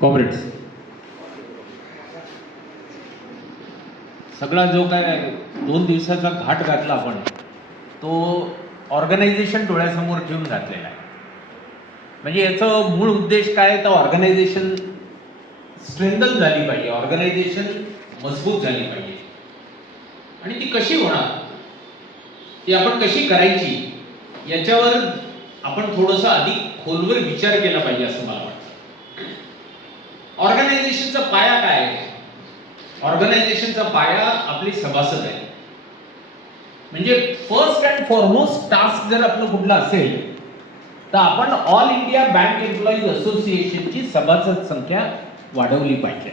Comrades, सगळा जो काय 2 दिवसाचा घाट घातला आपण, तो ऑर्गनायझेशन डोळ्यासमोर ठेवून घातलेला आहे. म्हणजे याचं मूळ उद्देश काय, तर ऑर्गनायझेशन स्ट्रेंथन झाली पाहिजे, ऑर्गनायझेशन मजबूत झाली पाहिजे. आणि ती कशी होणार, ती आपण कशी करायची, याच्यावर आपण थोडंसं अधिक खोलवर विचार केला पाहिजे असं मला वाटतं. ऑर्गनायझेशनचा पाया काय आहे? ऑर्गनायझेशनचा पाया आपले सभासद आहे. म्हणजे फर्स्ट अँड फॉरमोस्ट टास्क जर आपलं कुठलं असेल, तर आपण ऑल इंडिया बँक एम्प्लॉईज असोसिएशनची सभासद संख्या वाढवली पाहिजे.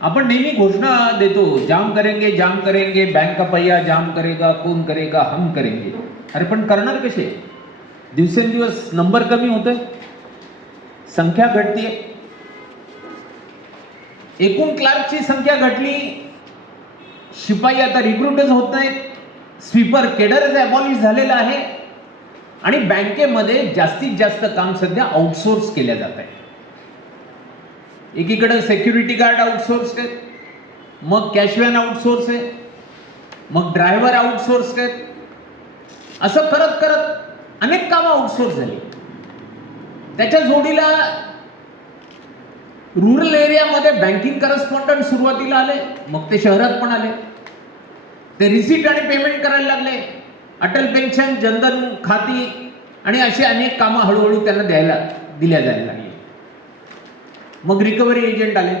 आपण नेहमी घोषणा देतो, जाम करेंगे, बैंक का पहिया जाम करेगा, कौन करेगा, हम करेंगे. अरे पण करणार कसे? दिवसेंदिवस नंबर कमी होतोय, संख्या घटते. एकूण क्लार्कची संख्या घटली, शिपाई आता रिक्रूटच होत नाहीत, स्वीपर केडरच अबॉलिश झालेला आहे आणि बँकेमध्ये जास्तीत जास्त काम सध्या आउटसोर्स केल्या जात आहे. एकीकडे सिक्युरिटी गार्ड आउटसोर्स आहेत, मग कॅशवॅन आउटसोर्स आहे, मग ड्रायव्हर आउटसोर्स आहेत. असं करत करत अनेक कामं आउटसोर्स झाली. त्याच्या जोडीला रूरल एरियामध्ये बँकिंग करस्पॉन्डंट सुरुवातीला आले, मग ते शहरात पण आले. ते रिसीट आणि पेमेंट करायला लागले, अटल पेन्शन, जनधन खाती आणि अशी अनेक कामं हळूहळू त्यांना दिल्या जायला लागली. मग रिकव्हरी एजंट आले,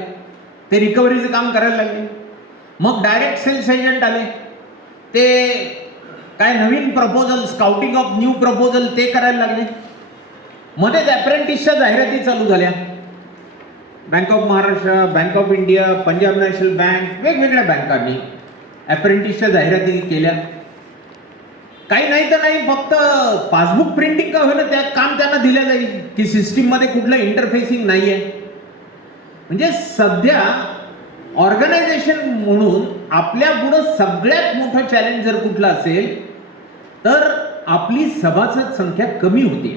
ते रिकव्हरीचं काम करायला लागले. मग डायरेक्ट सेल्स एजंट आले, ते काय नवीन proposal, scouting of new proposal ते करायला लागले. मध्येच अप्रेंटिसच्या जाहिराती चालू झाल्या. Bank of Maharashtra, Bank of India, Punjab National Bank, वेगवेगळ्या बँकांनी अप्रेंटिसच्या जाहिराती केल्या. काही नाही तर नाही, फक्त पासबुक प्रिंटिंग का होईना त्या काम त्यांना दिलं जाईल की सिस्टीम मध्ये कुठलं इंटरफेसिंग नाहीये. म्हणजे सध्या ऑर्गनायझेशन म्हणून आपल्या पुढे सगळ्यात मोठं चॅलेंज जर कुठलं असेल, तर आपली सभासद संख्या कमी होती.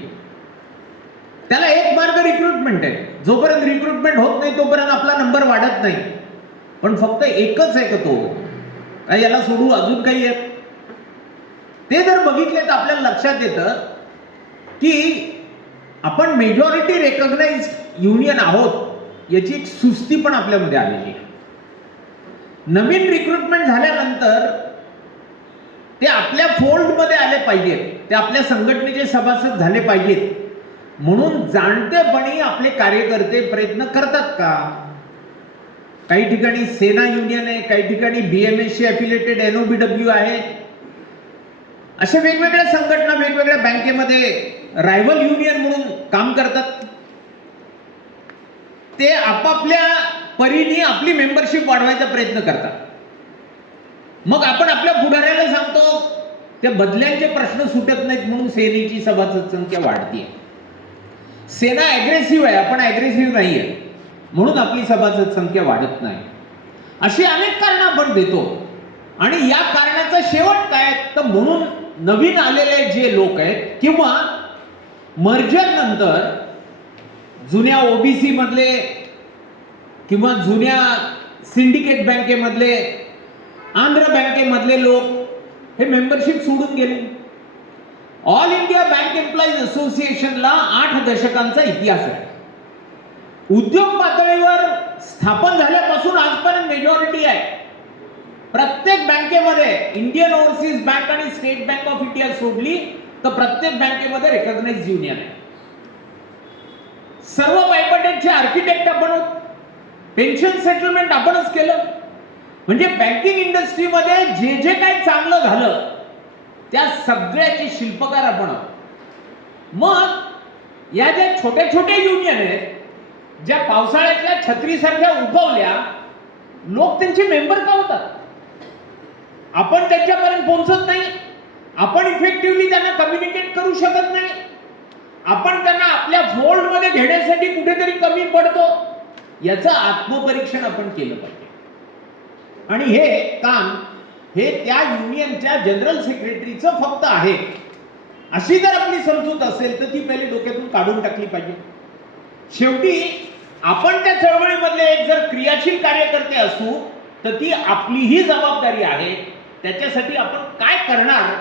त्याला एक मार्ग रिक्रुटमेंट आहे. जोपर्यंत रिक्रुटमेंट होत नाही तोपर्यंत आपला नंबर वाढत नाही. पण फक्त एकच आहे का तो, याला सोडू अजून काही आहे? ते जर बघितले तर आपल्याला लक्षात येतं की आपण मेजॉरिटी रेकॉग्नाइज युनियन आहोत, याची एक सुस्ती पण आपल्यामध्ये आलेली आहे. नवीन रिक्रुटमेंट झाल्यानंतर ते आपल्या फोल्डमध्ये आले पाहिजेत, ते आपल्या संघटनेचे सभासद झाले पाहिजेत, म्हणून जाणतेपणी आपले कार्यकर्ते प्रयत्न करतात का? काही ठिकाणी सेना युनियन आहे, काही ठिकाणी बीएमएसशी अफिलिएटेड एनओबीडब्ल्यू आहे. अशा वेगवेगळ्या संघटना वेगवेगळ्या बँकेमध्ये रायव्हल युनियन म्हणून काम करतात. ते आपापल्या परीने आपली मेंबरशिप वाढवायचा प्रयत्न करतात. मग आपण आपल्या पुढाऱ्याला सांगतो त्या बदल्यांचे प्रश्न सुटत नाहीत म्हणून सेनेची सभासद संख्या वाढतीये. सेना अग्रेसिव्ह आहे, आपण अग्रेसिव्ह नाहीये म्हणून आपली सभासद संख्या वाढत नाही. अशी अनेक कारण आपण देतो. आणि या कारणाचा शेवट काय, तर म्हणून नवीन आलेले जे लोक आहेत किंवा मर्जर नंतर जुन्या ओबीसी मधले किंवा जुन्या सिंडिकेट बँकेमधले, आंध्र बँकेमधले लोक हे मेंबरशिप सोडून गेले. ऑल इंडिया बँक एम्प्लॉईज असोसिएशनला 8 दशकांचा इतिहास आहे. उद्योग पातळीवर स्थापन झाल्यापासून आजपर्यंत मेजॉरिटी आहे. प्रत्येक बँकेमध्ये इंडियन ओव्हरसीज बँक आणि स्टेट बँक ऑफ इंडिया सोडली तर प्रत्येक बँकेमध्ये रेकॉग्नाइज्ड युनियन आहे. सर्व बायपटेटचे आर्किटेक्ट आपण, पेन्शन सेटलमेंट आपणच केलं. म्हणजे बँकिंग इंडस्ट्रीमध्ये जे जे काही चांगलं झालं त्या सगळ्याचे शिल्पकार आपण. मग या ज्या छोट्या छोट्या युनियन आहेत, ज्या पावसाळ्यातल्या छत्रीसारख्या उगवल्या, लोक त्यांचे मेंबर का होतात? आपण त्यांच्यापर्यंत पोहोचत नाही, आपण इफेक्टिव्हली त्यांना कम्युनिकेट करू शकत नाही, आपण त्यांना आपल्या फोल्ड मध्ये घेण्यासाठी कुठेतरी कमी पडतो. याचं आत्मपरीक्षण आपण केलं पाहिजे. आणि हे काम हे त्या युनियनच्या जनरल सेक्रेटरीचं फक्त आहे. अशी जर आपली समजूत असेल तर ती पहिले डोक्यातून काढून टाकली पाहिजे. शेवटी आपण त्या चळवळीमधले एक जर क्रियाशील कार्यकर्ते असू तर ती आपलीही जबाबदारी आहे. त्याच्यासाठी आपण काय करणार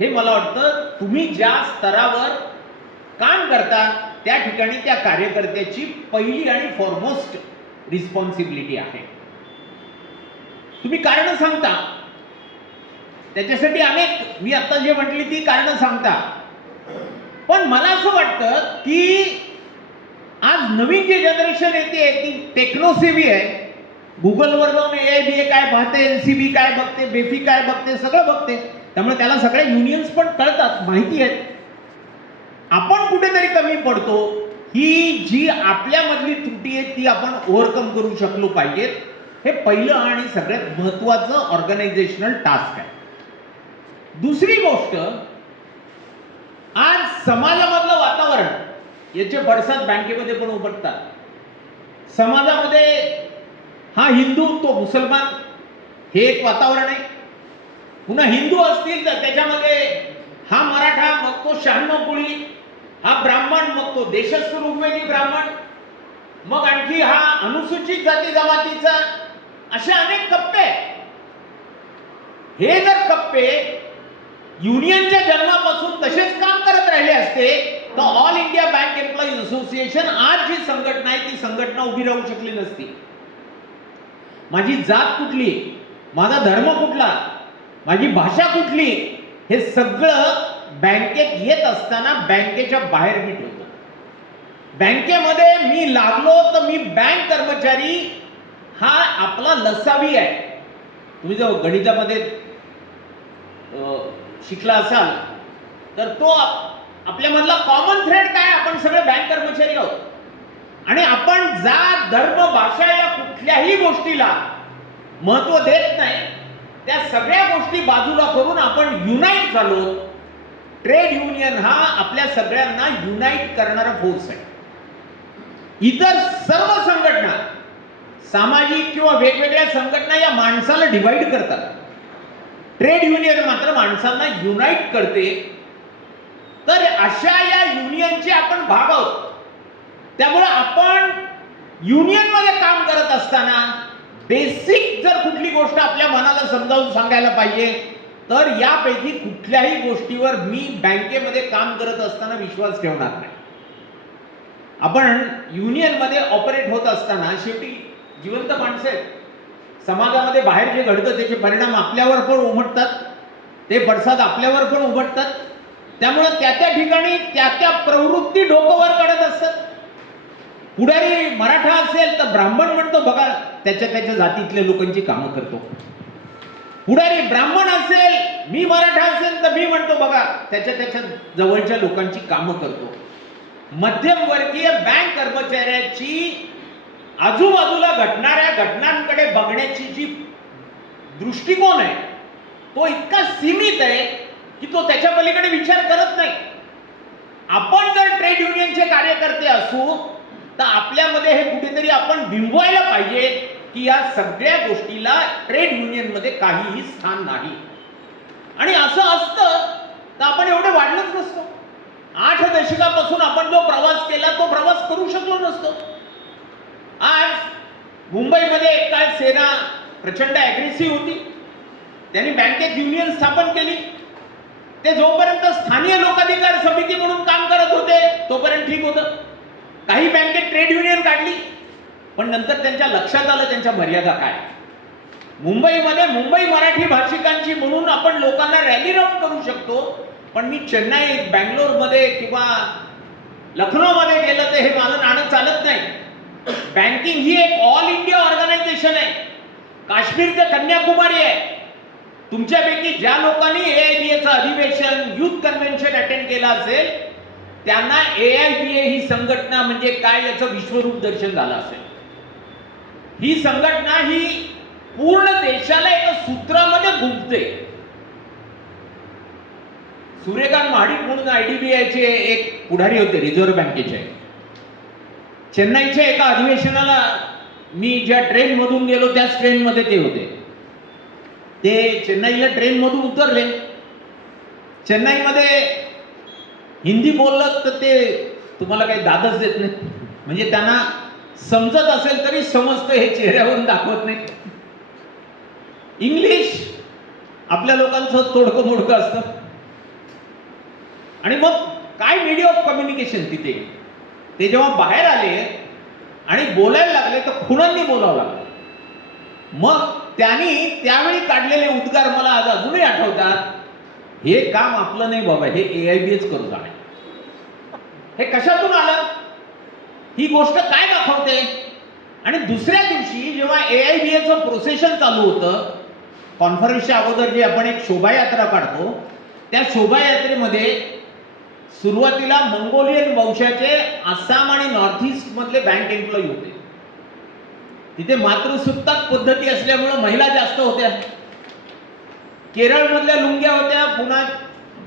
हे मला वाटतं तुम्ही ज्या स्तरावर काम करता त्या ठिकाणी त्या कार्यकर्त्याची पहिली आणि फॉरमोस्ट रिस्पॉन्सिबिलिटी आहे. तुम्ही कारण सांगता, त्याच्यासाठी अनेक मी आता जे म्हटली ती कारण सांगता, पण मला असं वाटतं की आज नवीन जी जनरेशन येते ती टेक्नोसेवी आहे. गुगलवर जाऊन AIBA काय पाहते, NCB काय बघते, बेफी काय बघते, सगळं बघते. त्यामुळे त्याला सगळ्या युनियन्स पण कळतात, माहिती आहेत. आपण कुठेतरी कमी पडतो. ही जी आपल्यामधली त्रुटी आहे ती आपण ओव्हरकम करू शकलो पाहिजेत. हे पहिलं आणि सगळ्यात महत्वाचं ऑर्गनायझेशनल टास्क आहे. दुसरी गोष्ट, आज समाजामधलं वातावरण याचे पडसाद बँकेमध्ये पण उमटतात. समाजामध्ये हा हिंदू तो मुसलमान हे एक वातावरण आहे. पुन्हा हिंदू असतील तर त्याच्यामध्ये हा मराठा, मग तो 96 कुळी, हा ब्राह्मण, मग तो देशस्थ ऋग्वेदी ब्राह्मण, मग आणखी हा अनुसूचित जाती जमातीचा, असे अनेक कप्पे. हे जर कप्पे युनियनच्या जन्मापासून तसेच काम करत राहिले असते तर all India Bank Employees association आज जी संघटना आहे ती संघटना उभी राहू शकली नसती. माझी जात कुठली, माझा धर्म कुठला, माझी भाषा कुठली, हे सगळं बँकेत येत असताना बँकेच्या बाहेर मी ठेवतो. बँकेमध्ये मी लागलो तर मी बँक कर्मचारी हा आपला लसावी आहे. तुम्ही जर गणितामध्ये शिकला असाल तर तो आपल्यामधला कॉमन थ्रेड काय, आपण सगळे बँक कर्मचारी आहोत. आणि आपण जात, धर्म, भाषा या कुठल्याही गोष्टीला महत्व देत नाही. त्या सगळ्या गोष्टी बाजूला करून आपण युनाइट झालो. ट्रेड युनियन हा आपल्या सगळ्यांना युनाइट करणारा फोर्स आहे. इतर सर्व संघटना, सामाजिक किंवा वेगवेगळ्या संघटना या माणसाला डिवाइड करतात. ट्रेड युनियन मात्र माणसांना युनाइट करते. तर अशा या युनियनचे आपण भाग आहोत. त्यामुळे आपण युनियन मध्ये काम करत असताना बेसिक जर कुठली गोष्ट आपल्या मनाला समजावून सांगायला पाहिजे तर यापैकी कुठल्याही गोष्टीवर मी बँकेमध्ये काम करत असताना विश्वास ठेवणार नाही. आपण युनियन मध्ये ऑपरेट होत असताना शेवटी जिवंत माणसं आहेत. समाजामध्ये बाहेर जे घडतं त्याचे परिणाम आपल्यावर पण उमटतात, ते पडसाद आपल्यावर पण उमटतात. त्यामुळे त्या त्या ठिकाणी त्या त्या प्रवृत्ती डोकंवर काढत असतात. पुढारी मराठा असेल तर ब्राह्मण म्हणतो बघा त्याच्या त्याच्या जातीतल्या लोकांची कामं करतो. पुढारी ब्राह्मण असेल, मी मराठा असेल तर मी म्हणतो बघा त्याच्या त्याच्या जवळच्या लोकांची कामं करतो. मध्यमवर्गीय बँक कर्मचाऱ्याची आजूबाजूला घडणाऱ्या घटनांकडे बघण्याची जी दृष्टिकोन आहे तो इतका सीमित आहे की तो त्याच्या पलीकडे विचार करत नाही. आपण जर ट्रेड युनियनचे कार्यकर्ते असू तर आपल्यामध्ये हे कुठेतरी आपण बिंबवायला पाहिजे की या सगळ्या गोष्टीला ट्रेड युनियन मध्ये काहीही स्थान नाही. आणि असं असतं तर आपण एवढे वाढलंच नसतो. 8 दशकापासून आपण जो प्रवास केला तो प्रवास करू शकलो नसतो. आज मुंबईमध्ये एक काळ सेना प्रचंड ऍग्रेसिव्ह होती. त्यांनी बँकेत युनियन स्थापन केली. ते जोपर्यंत स्थानिय लोकाधिकार समिती म्हणून काम करत होते तोपर्यंत ठीक होतं. काही बँकेत ट्रेड युनियन काढली पण नंतर त्यांच्या लक्षात आलं त्यांच्या मर्यादा काय. मुंबईमध्ये मुंबई मराठी भाषिकांची म्हणून आपण लोकांना रॅली राऊंड करू शकतो, पण मी चेन्नई, बँगलोरमध्ये किंवा लखनौमध्ये गेलं तर हे माझं नाणं चालत नाही. बँकिंग ही एक ऑल इंडिया ऑर्गनायझेशन आहे. काश्मीर ते कन्याकुमारी आहे. तुमच्यापैकी ज्या लोकांनी AIBAचं अधिवेशन, युथ कन्व्हेन्शन अटेंड केलं असेल त्यांना AIBA ही संघटना म्हणजे काय याचं विश्वरूप दर्शन झालं असेल. ही संघटना ही पूर्ण देशाला एका सूत्रामध्ये गुंफते. सूर्यकांत महाडिक म्हणून IDBIचे एक पुढारी होते रिझर्व्ह बँकेचे. चेन्नईच्या एका अधिवेशनाला मी ज्या ट्रेन मधून गेलो त्याच ट्रेन मध्ये ते होते. ते चेन्नईला ट्रेन मधून उतरले. चेन्नईमध्ये हिंदी बोललं तर ते तुम्हाला काही दादच देत नाही. म्हणजे त्यांना समजत असेल तरी समजतं हे चेहऱ्यावरून दाखवत नाही. इंग्लिश आपल्या लोकांचं तोडकं मोडकं असतं. आणि मग काय मीडिया ऑफ कम्युनिकेशन तिथे. ते जेव्हा बाहेर आले आणि बोलायला लागले तर खुणांनी बोलावं लागलं. मग त्यांनी त्यावेळी काढलेले उद्गार मला आज अजूनही आठवतात. हे काम आपलं नाही बाबा, हे AIBच करू जाणे. हे कशातून आलं, ही गोष्ट काय दाखवते. आणि दुसऱ्या दिवशी जेव्हा AIBचं प्रोसेशन चालू होतं, कॉन्फरन्सच्या अगोदर जे आपण एक शोभायात्रा काढतो, त्या शोभायात्रेमध्ये सुरुवातीला मंगोलियन वंशाचे आसाम आणि नॉर्थ ईस्ट मधले बँक एम्प्लॉई होते. तिथे मातृसत्ताक पद्धती असल्यामुळे महिला जास्त होत्या. केरळ मधल्या लुंग्या होत्या, पुन्हा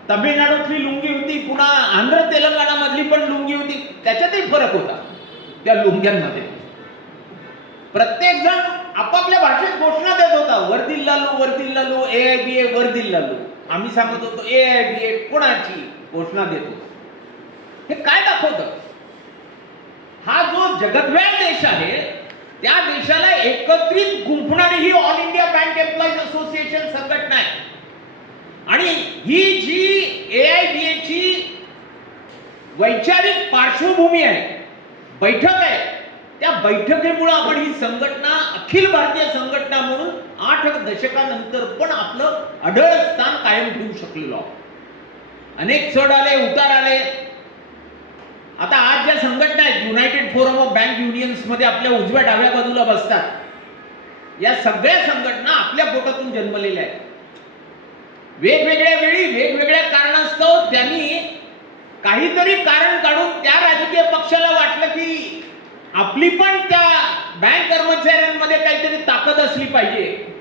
तामिळनाडूतली लुंगी होती, पुन्हा आंध्र तेलंगणा मधली पण लुंगी होती. त्याच्यातही फरक होता त्या लुंग्यांमध्ये. प्रत्येक जण आपापल्या भाषेत घोषणा देत होता, वर्दिल्लालू वर्दिल्लालू, AIBA वर्दिल्लालू. आम्ही सांगत होतो AIBA कोणाची घोषणा देतो. हे काय दाखवतं, हा जो जगद्व्याप देश आहे त्या देशाला एकत्रित गुंफणारी ही All India Bank Employees Association संघटना आहे. आणि ही जी AIBAची वैचारिक पार्श्वभूमी आहे, बैठक आहे, त्या बैठकीमुळे आपण ही संघटना अखिल भारतीय संघटना म्हणून 8 दशकानंतर पण आपलं अढळ स्थान कायम ठेवू शकलेलो आहोत. अनेक चढ आले, उतार आले. आता आज ज्या संघटना आहेत, United forum of bank unions मध्ये आपल्या उजव्या डाव्या बाजूला बसतात, या सगळ्या संघटना आपल्या पोटातून जन्मलेल्या आहेत. वेगवेगळ्या वेळी वेगवेगळ्या कारणास्तव त्यांनी काहीतरी कारण काढून त्या राजकीय पक्षाला वाटलं की आपली पण त्या बँक कर्मचाऱ्यांमध्ये काहीतरी ताकद असली पाहिजे,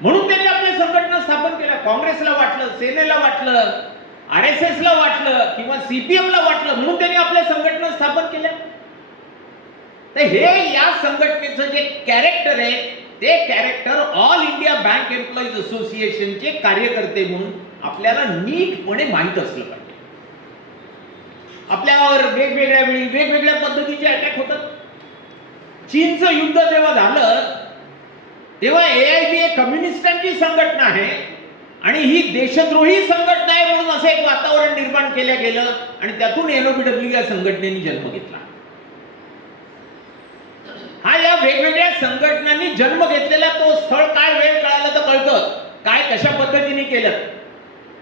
म्हणून त्यांनी आपल्या संघटना स्थापन केल्या. काँग्रेसला वाटलं, सेनेला वाटलं, RSS ला वाटलं किंवा CPM ला वाटलं, म्हणून त्यांनी आपल्या संघटना स्थापन केल्या. तर हे या संघटनेचं जे कॅरेक्टर आहे, ते character all India Bank employees असोसिएशनचे कार्यकर्ते म्हणून आपल्याला नीटपणे माहीत असलं पाहिजे. आपल्यावर वेगवेगळ्या वेळी वेगवेगळ्या पद्धतीचे अटॅक होतात. चीनचं युद्ध जेव्हा झालं तेव्हा AIBA कम्युनिस्टांची संघटना आहे आणि ही देशद्रोही संघटना आहे म्हणून असं एक वातावरण निर्माण केलं गेलं आणि त्यातून NOPW या संघटनेने जन्म घेतला. हा या वेगवेगळ्या संघटनांनी जन्म घेतलेला तो स्थळ काय वेळ कळालं तर कळतं काय कशा पद्धतीने केलं.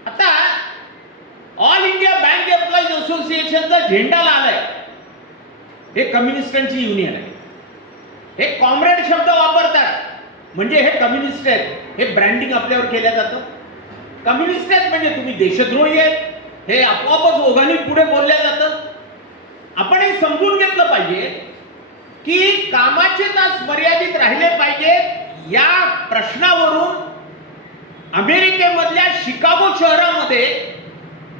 आता ऑल इंडिया बँक एम्प्लॉईज असोसिएशनचा झेंडा आलाय, हे कम्युनिस्टांची युनियन आहे. हे कॉम्रेड शब्द वापरतात म्हणजे हे कम्युनिस्ट आहेत, हे ब्रँडिंग आपल्यावर केलं जातं. कम्युनिस्ट आहेत म्हणजे तुम्ही देशद्रोही आहेत, हे आपोआपच ओघाने पुढे बोलल्या जातं. आपण हे समजून घेतलं पाहिजे की कामाचे तास मर्यादित राहिले पाहिजे या प्रश्नावरून अमेरिकेमधल्या शिकागो शहरामध्ये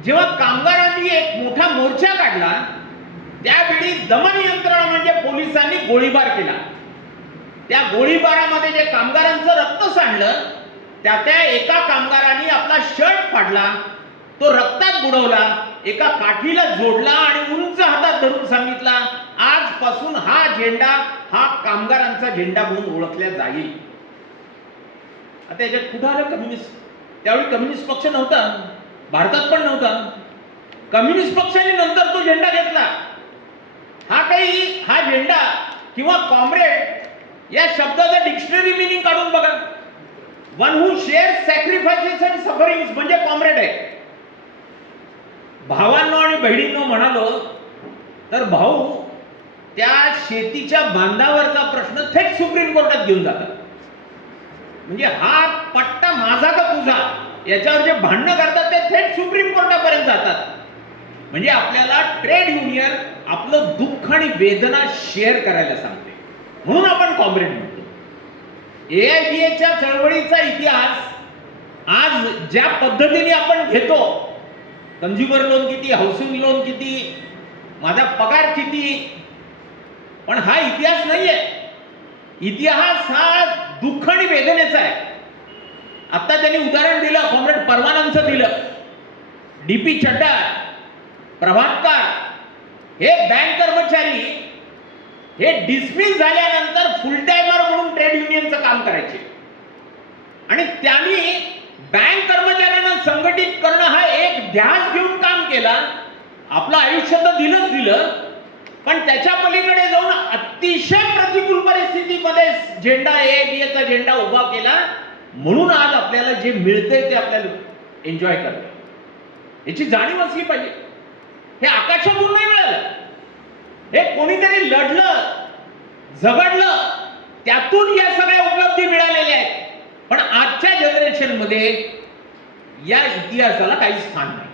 जेव्हा कामगारांनी एक मोठा मोर्चा काढला त्यावेळी दमन यंत्रणा म्हणजे पोलिसांनी गोळीबार केला. त्या गोळीबारामध्ये जे कामगारांचं रक्त सांडलं त्या एका कामगारांनी आपला शर्ट फाडला, तो रक्तात बुडवला, एका काठीला जोडला आणि उंच हातात धरून सांगितला आजपासून हा झेंडा हा कामगारांचा झेंडा म्हणून ओळखला जाईल. आता याच्यात कुठं आलं कम्युनिस्ट? त्यावेळी कम्युनिस्ट पक्ष नव्हता, भारतात पण नव्हता. कम्युनिस्ट पक्षाने नंतर तो झेंडा घेतला. हा झेंडा किंवा कॉम्रेड या शब्दाचं डिक्शनरी मिनिंग काढून बघा. One who shares sacrifices and sufferings म्हणजे कॉम्रेड आहे. भावांनो आणि बहिणींनो म्हणालो तर भाऊ त्या शेतीच्या बांधावरचा प्रश्न थेट सुप्रीम कोर्टात घेऊन जातात. म्हणजे हा पट्टा माझा का तुझा याच्यावर जे भांडणं करतात ते थेट सुप्रीम कोर्टापर्यंत जातात. म्हणजे आपल्याला ट्रेड युनियन आपलं दुःख आणि वेदना शेअर करायला सांगते, म्हणून आपण कॉम्रेड म्हणतो. AIBAच्या चळवळीचा इतिहास आज ज्या पद्धतीने आपण घेतो, कन्झ्युमर लोन किती, हाऊसिंग लोन किती, माझा पगार किती, पण हा इतिहास नाहीये. इतिहास हा दुःख आणि वेदनेचा आहे. आता त्यांनी उदाहरण दिलं, कॉम्रेड परवानांचं दिलं. DP चड्डा, प्रभातकार हे बँक कर्मचारी हे डिसमिस झाल्यानंतर फुल टाइमर म्हणून ट्रेड युनियनचं काम करायचे आणि त्यांनी बँक कर्मचाऱ्यांना संघटित करणं हा एक ध्यास घेऊन काम केला. आपलं आयुष्य तर दिलं, पण त्याच्या पलीकडे जाऊन अतिशय प्रतिकूल परिस्थितीमध्ये झेंडा एबीएचा झेंडा उभा केला. म्हणून आज आपल्याला जे मिळतंय ते आपल्याला एन्जॉय करतो, याची जाणीव असली पाहिजे. हे आकाशातून नाही मिळालं, हे कोणीतरी लढलं, झगडलं, त्यातून या सगळ्या उपलब्धी मिळालेल्या आहेत. पण आजच्या जनरेशन मध्ये या इतिहासाला काही स्थान नाही.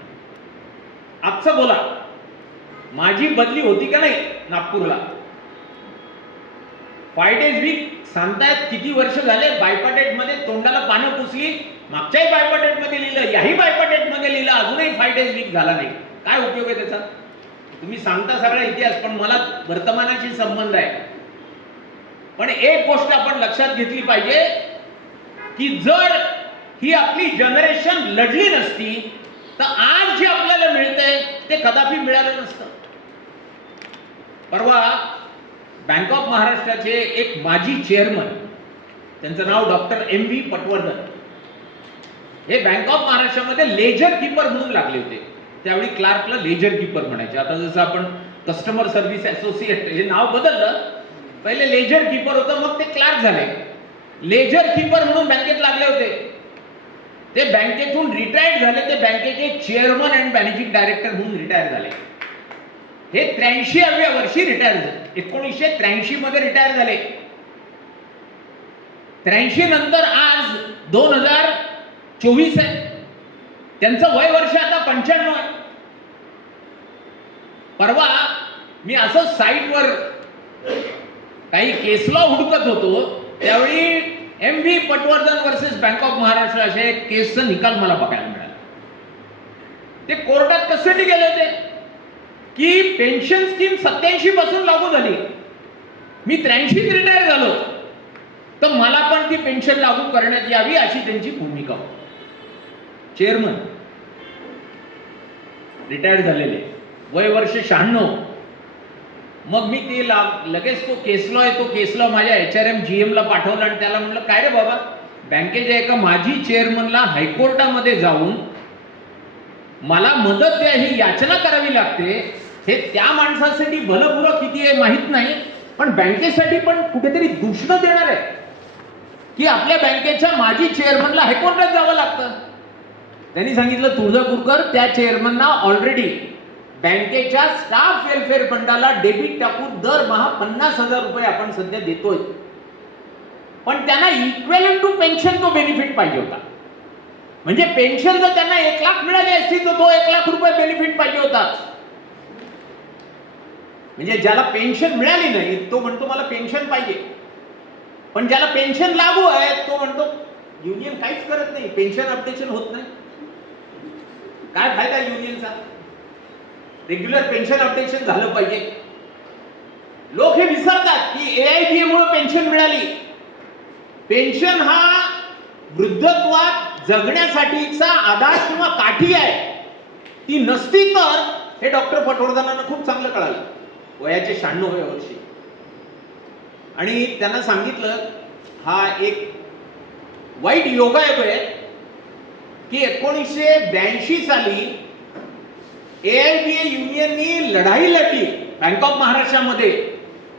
आजचं बोला, माझी बदली होती का नाही नागपूरला? 5 days वीक सांगतायत. किती वर्ष झाले? बायपाटेट मध्ये तोंडाला पानं पुसली. मागच्याही बायपाटेट मध्ये लिहिलं, याही बायपाटेट मध्ये लिहिलं, अजूनही 5 days वीक झाला नाही. काय उपयोग आहे त्याचा? तुम्ही सांगता सगळा इतिहास, पण मला वर्तमानाशी संबंध आहे. पण एक गोष्ट आपण लक्षात घेतली पाहिजे की जर ही आपली जनरेशन लढली नसती तर आज जे आपल्याला मिळतंय ते कदापि मिळालं नसतं. परवा बँक ऑफ महाराष्ट्राचे एक माजी चेअरमन, त्यांचं नाव डॉक्टर MV पटवर्धन, हे बँक ऑफ महाराष्ट्रामध्ये लेजर कीपर म्हणून लागले होते. त्यावेळी क्लार्कला लेजर कीपर म्हणायचे. आता जसं आपण कस्टमर सर्व्हिस असोसिएट हे नाव बदललं, पहिले लेजर कीपर होतं, मग ते क्लार्क झाले. लेजर कीपर म्हणून बँकेत लागले होते. ते बँकेतून रिटायर्ड झाले. ते बँकेचे चेअरमन अँड मॅनेजिंग डायरेक्टर म्हणून रिटायर झाले. हे 83व्या वर्षी रिटायर झाले. 1983 मध्ये रिटायर झाले. 83 नंतर आज 2024 आहे. त्यांचं वय वर्ष आता 95 आहे. परवा मी असं साईटवर काही केस लॉ हुडकत होतो, त्यावेळी MV Patwardhan versus bank of Maharashtra असे केसचा निकाल मला बघायला मिळाला. ते कोर्टात कशासाठी गेले होते की पेन्शन स्कीम 87 पासून लागू झाली. मी 83 रिटायर झालो, तर मला पण ती पेन्शन लागू करण्यात यावी अशी त्यांची भूमिका होती. चेअरमन रिटायर झालेले, वय वर्ष 96. मग मी ते लगेच तो केस लॉ आहे, तो केस लॉ माझ्या HRM GM ला पाठवला आणि त्याला म्हणलं, काय रे बाबा, बँकेच्या एका माजी चेअरमनला हायकोर्टामध्ये जाऊन मला मदत द्या ही याचना करावी लागते. हे त्या माणसासाठी भलं बुरं किती आहे माहित नाही, पण बँकेसाठी पण कुठेतरी दूषण देणार आहे की आपल्या बँकेच्या माजी चेअरमनला हायकोर्टात जावं लागतं. त्यांनी सांगितलं, तुळजापूरकर, त्या चेअरमनना ऑलरेडी बँकेच्या स्टाफ वेलफेअर फंडाला डेबिट टाकून दरमहा 50,000 रुपये आपण सध्या देतोय, पण त्यांना इक्वेलंट टू पेन्शन तो बेनिफिट पाहिजे होता. म्हणजे पेन्शन जर त्यांना 1 लाख मिळाली असती तर तो 1 लाख रुपये बेनिफिट पाहिजे होता. म्हणजे ज्याला पेन्शन मिळाली नाही तो म्हणतो मला पेन्शन पाहिजे, पण ज्याला पेन्शन लागू आहे तो म्हणतो युनियन काहीच करत नाही, पेन्शन अपडेशन होत नाही. काय फायदा युनियनचा? रेग्युलर पेन्शन अपडेशन झालं पाहिजे. लोक हे विसरतात की AIBA मुळे पेन्शन मिळाली. पेन्शन हा वृद्धत्वात जगण्यासाठीचा आधार किंवा काठी आहे. ती नसती तर, हे डॉक्टर पटवर्धनांना खूप चांगलं कळालं वयाचे 96व्या वर्षी. आणि त्यांना सांगितलं, हा एक वाईट योगायोग आहे की 1982 साली AIBA युनियननी लढाई लढली बँक ऑफ महाराष्ट्रामध्ये,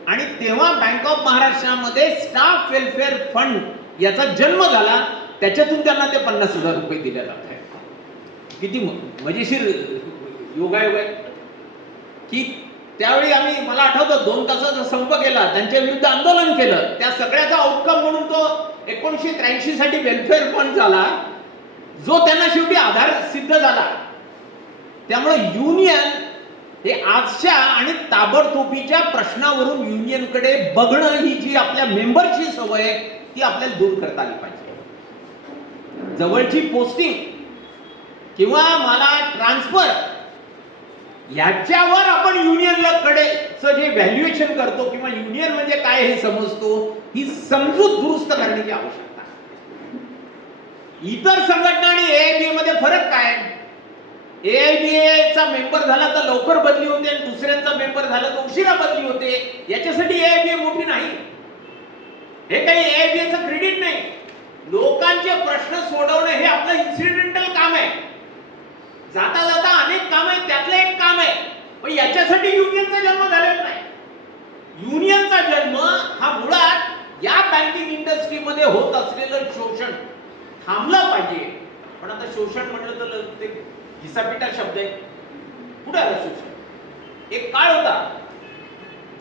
आणि तेव्हा बँक ऑफ महाराष्ट्रामध्ये स्टाफ वेलफेअर फंड याचा जन्म झाला. त्याच्यातून त्यांना ते 50,000 रुपये दिले जात आहेत. किती मजेशीर योगायोग आहे की त्यावेळी मला आठवतं 2 तासाचा संप केला, त्यांच्या विरुद्ध आंदोलन केलं. त्या सगळ्याचा आउटकम म्हणून तो 1983 साठी वेलफेअर फंड झाला, जो त्यांना शेवटी आधार सिद्ध झाला. त्यामुळे युनियन हे आजच्या आणि ताबडतोबीच्या प्रश्नावरून युनियनकडे बघणं, ही जी आपल्या मेंबरची सवय आहे ती आपल्याला दूर करता आली पाहिजे. जवळची पोस्टिंग किंवा मला ट्रान्सफर याच्यावर आपण युनियनला कडेचं जे व्हॅल्युएशन करतो किंवा युनियन म्हणजे काय हे समजतो, ही समजूत दुरुस्त करण्याची आवश्यकता. इतर संघटना आणि AIBA मध्ये फरक काय? AIBA चा मेंबर झाला तर लवकर बदली होते आणि दुसऱ्यांचा मेंबर झाला तर उशिरा बदली होते. याच्यासाठी AIBA मोठी नाही. हे काही AIBAचं क्रेडिट नाही. लोकांचे प्रश्न सोडवणे हे आपलं इन्सिडेंटल काम आहे. जाता जाता अनेक काम आहेत, त्यातलं एक काम आहे. पण याच्यासाठी युनियनचा जन्म झालेला नाही. युनियनचा जन्म हा मुळात या बँकिंग इंडस्ट्रीमध्ये होत असलेलं शोषण थांबलं पाहिजे. पण आता शोषण म्हटलं तर ते घिसापिटा शब्द आहे. कुठे आलं शोषण? एक काळ होता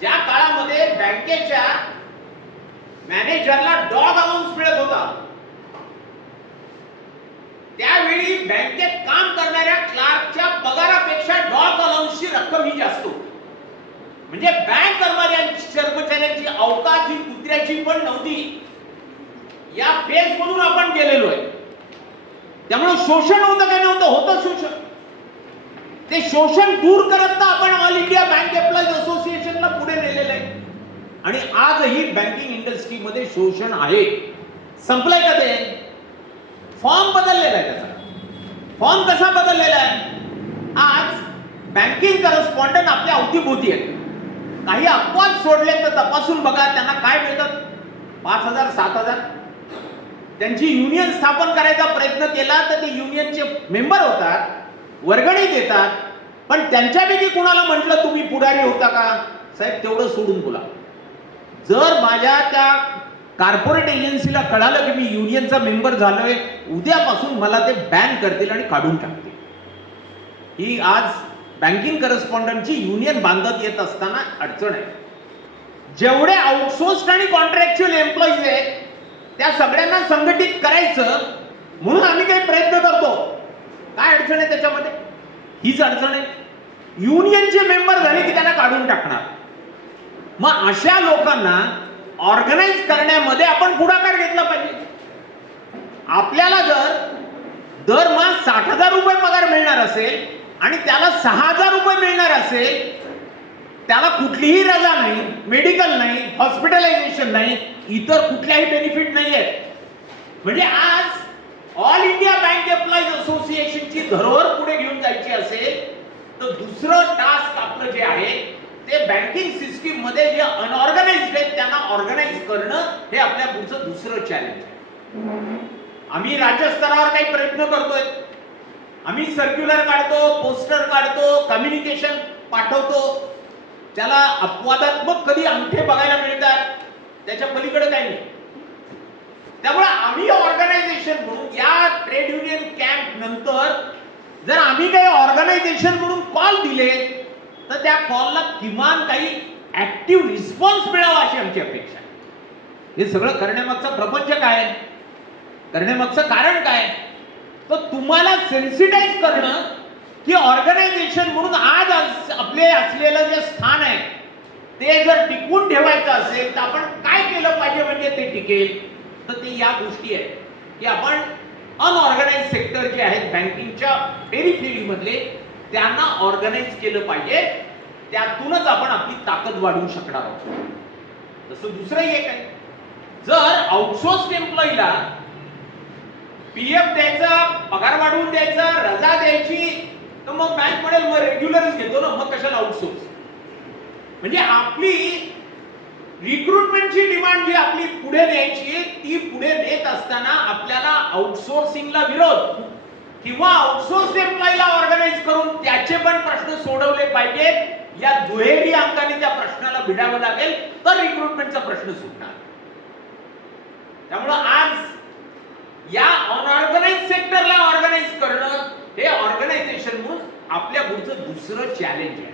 ज्या काळामध्ये बँकेच्या मॅनेजरला डॉग अलाउन्स मिळत होता. त्यावेळी बँकेत काम करणाऱ्या क्लार्कच्या पगारापेक्षा डॉग अलाउन्सची रक्कम ही जास्त होती. म्हणजे बँक कर्मचाऱ्यांची अवकाश ही कुत्र्याची पण नव्हती. या फेज मधून आपण गेलेलो आहे. त्यामुळे शोषण होतं काय नव्हतं, होतं शोषण. ते शोषण दूर करत आपण ऑल इंडिया बँक एम्प्लॉईज असोसिएशनला पुढे नेलेलं आहे. आणि आजही बँकिंग इंडस्ट्रीमध्ये शोषण आहे. संपलंय का ते? फॉर्म बदललेला आहे. त्याचा फॉर्म कसा बदललेला आहे? आज बँकिंग करस्पॉन्डंट आपल्या अवतीभोवती आहेत. काही अपवाद सोडले तर तपासून बघा त्यांना काय मिळतात. 5,000 7,000. त्यांची युनियन स्थापन करायचा प्रयत्न केला तर ते युनियनचे मेंबर होतात, वर्गणी देतात. पण त्यांच्यापैकी कुणाला म्हटलं तुम्ही पुढारी होता का? साहेब तेवढं सोडून बोला. जर माझ्या त्या कॉर्पोरेट एजन्सीला कळालं की मी युनियनचा मेंबर झालोय, उद्यापासून मला ते बॅन करतील आणि काढून टाकतील. ही आज बँकिंग करस्पॉन्डंटची युनियन बांधत येत असताना अडचण आहे. जेवढे आउटसोर्स्ड आणि कॉन्ट्रॅक्च्युअल एम्प्लॉईज आहेत त्या सगळ्यांना संघटित करायचं म्हणून आम्ही काही प्रयत्न करतो. काय अडचण आहे त्याच्यामध्ये? हीच अडचण आहे. युनियनचे मेंबर झाले की त्यांना काढून टाकणार. मग अशा लोकांना ऑर्गनाइज करण्यामध्ये आपण पुढाकार घेतला पाहिजे. आपल्याला जर दरमहा 60,000 रुपये पगार मिळणार असेल आणि त्याला 6,000 रुपये मिळणार असेल, त्याला कुठलीही रजा नाही, मेडिकल नाही, हॉस्पिटलायझेशन नाही, इतर कुठल्याही बेनिफिट नाही आहेत. म्हणजे आज ऑल इंडिया बँक एम्प्लॉईज असोसिएशनची धरोहर पुढे घेऊन जायची असेल तर दुसरं टास्क आपलं जे आहे ते बँकिंग सिस्टीम मध्ये जे अनऑर्गनाइज्ड आहेत त्यांना ऑर्गनाइज करणं हे आपल्या पुढचं दुसरं चॅलेंज आहे. आम्ही राज्य स्तरावर काही प्रयत्न करतोय. आम्ही सर्क्युलर काढतो, पोस्टर काढतो, कम्युनिकेशन पाठवतो. त्याला अपवादात्मक कधी अंगठे बघायला मिळतात, त्याच्या पलीकडे काही नाही. त्यामुळे आम्ही ऑर्गनायझेशन म्हणून या ट्रेड युनियन कॅम्प नंतर जर आम्ही काही ऑर्गनायझेशन म्हणून कॉल दिले तर त्या कॉलला किमान काही ऍक्टिव्ह रिस्पॉन्स मिळावा अशी आमची अपेक्षा आहे. हे सगळं करण्यामागचा प्रपंच काय, करण्यामागचं कारण काय? तर तुम्हाला सेन्सिटाईज करणं की ऑर्गनायझेशन म्हणून आज आपले असलेलं जे स्थान आहे ते जर टिकवून ठेवायचं असेल तर आपण काय केलं पाहिजे म्हणजे ते टिकेल. तर ते या गोष्टी आहेत की आपण अनऑर्गनाइज सेक्टर जे आहेत बँकिंगच्या पेरिफेरी मधले त्यांना ऑर्गनाइज केलं पाहिजे. त्यातूनच आपण आपली ताकद वाढवू शकणार आहोत. तसं दुसरंही एक आहे, जर आउटसोर्स्ड एम्प्लॉईला पीएफ द्यायचा, पगार वाढवून द्यायचा, रजा द्यायची, तर मग बँक म्हणेल मग रेग्युलरच घेतो ना, मग कशाला आउटसोर्स. म्हणजे आपली रिक्रुटमेंटची डिमांड जी आपली पुढे न्यायची ती पुढे नेत असताना आपल्याला आउटसोर्सिंगला विरोध किंवा आउटसोर्स एम्प्लॉईला ऑर्गनाइज करून त्याचे पण प्रश्न सोडवले पाहिजेत. या दुहेरी अंगाने त्या प्रश्नाला भिडावं लागेल तर रिक्रुटमेंटचा प्रश्न सुटणार. त्यामुळे आज या अनऑर्गनाइज सेक्टरला ऑर्गनाइज करणं हे ऑर्गनायझेशन म्हणून आपल्या पुढचं दुसरं चॅलेंज आहे.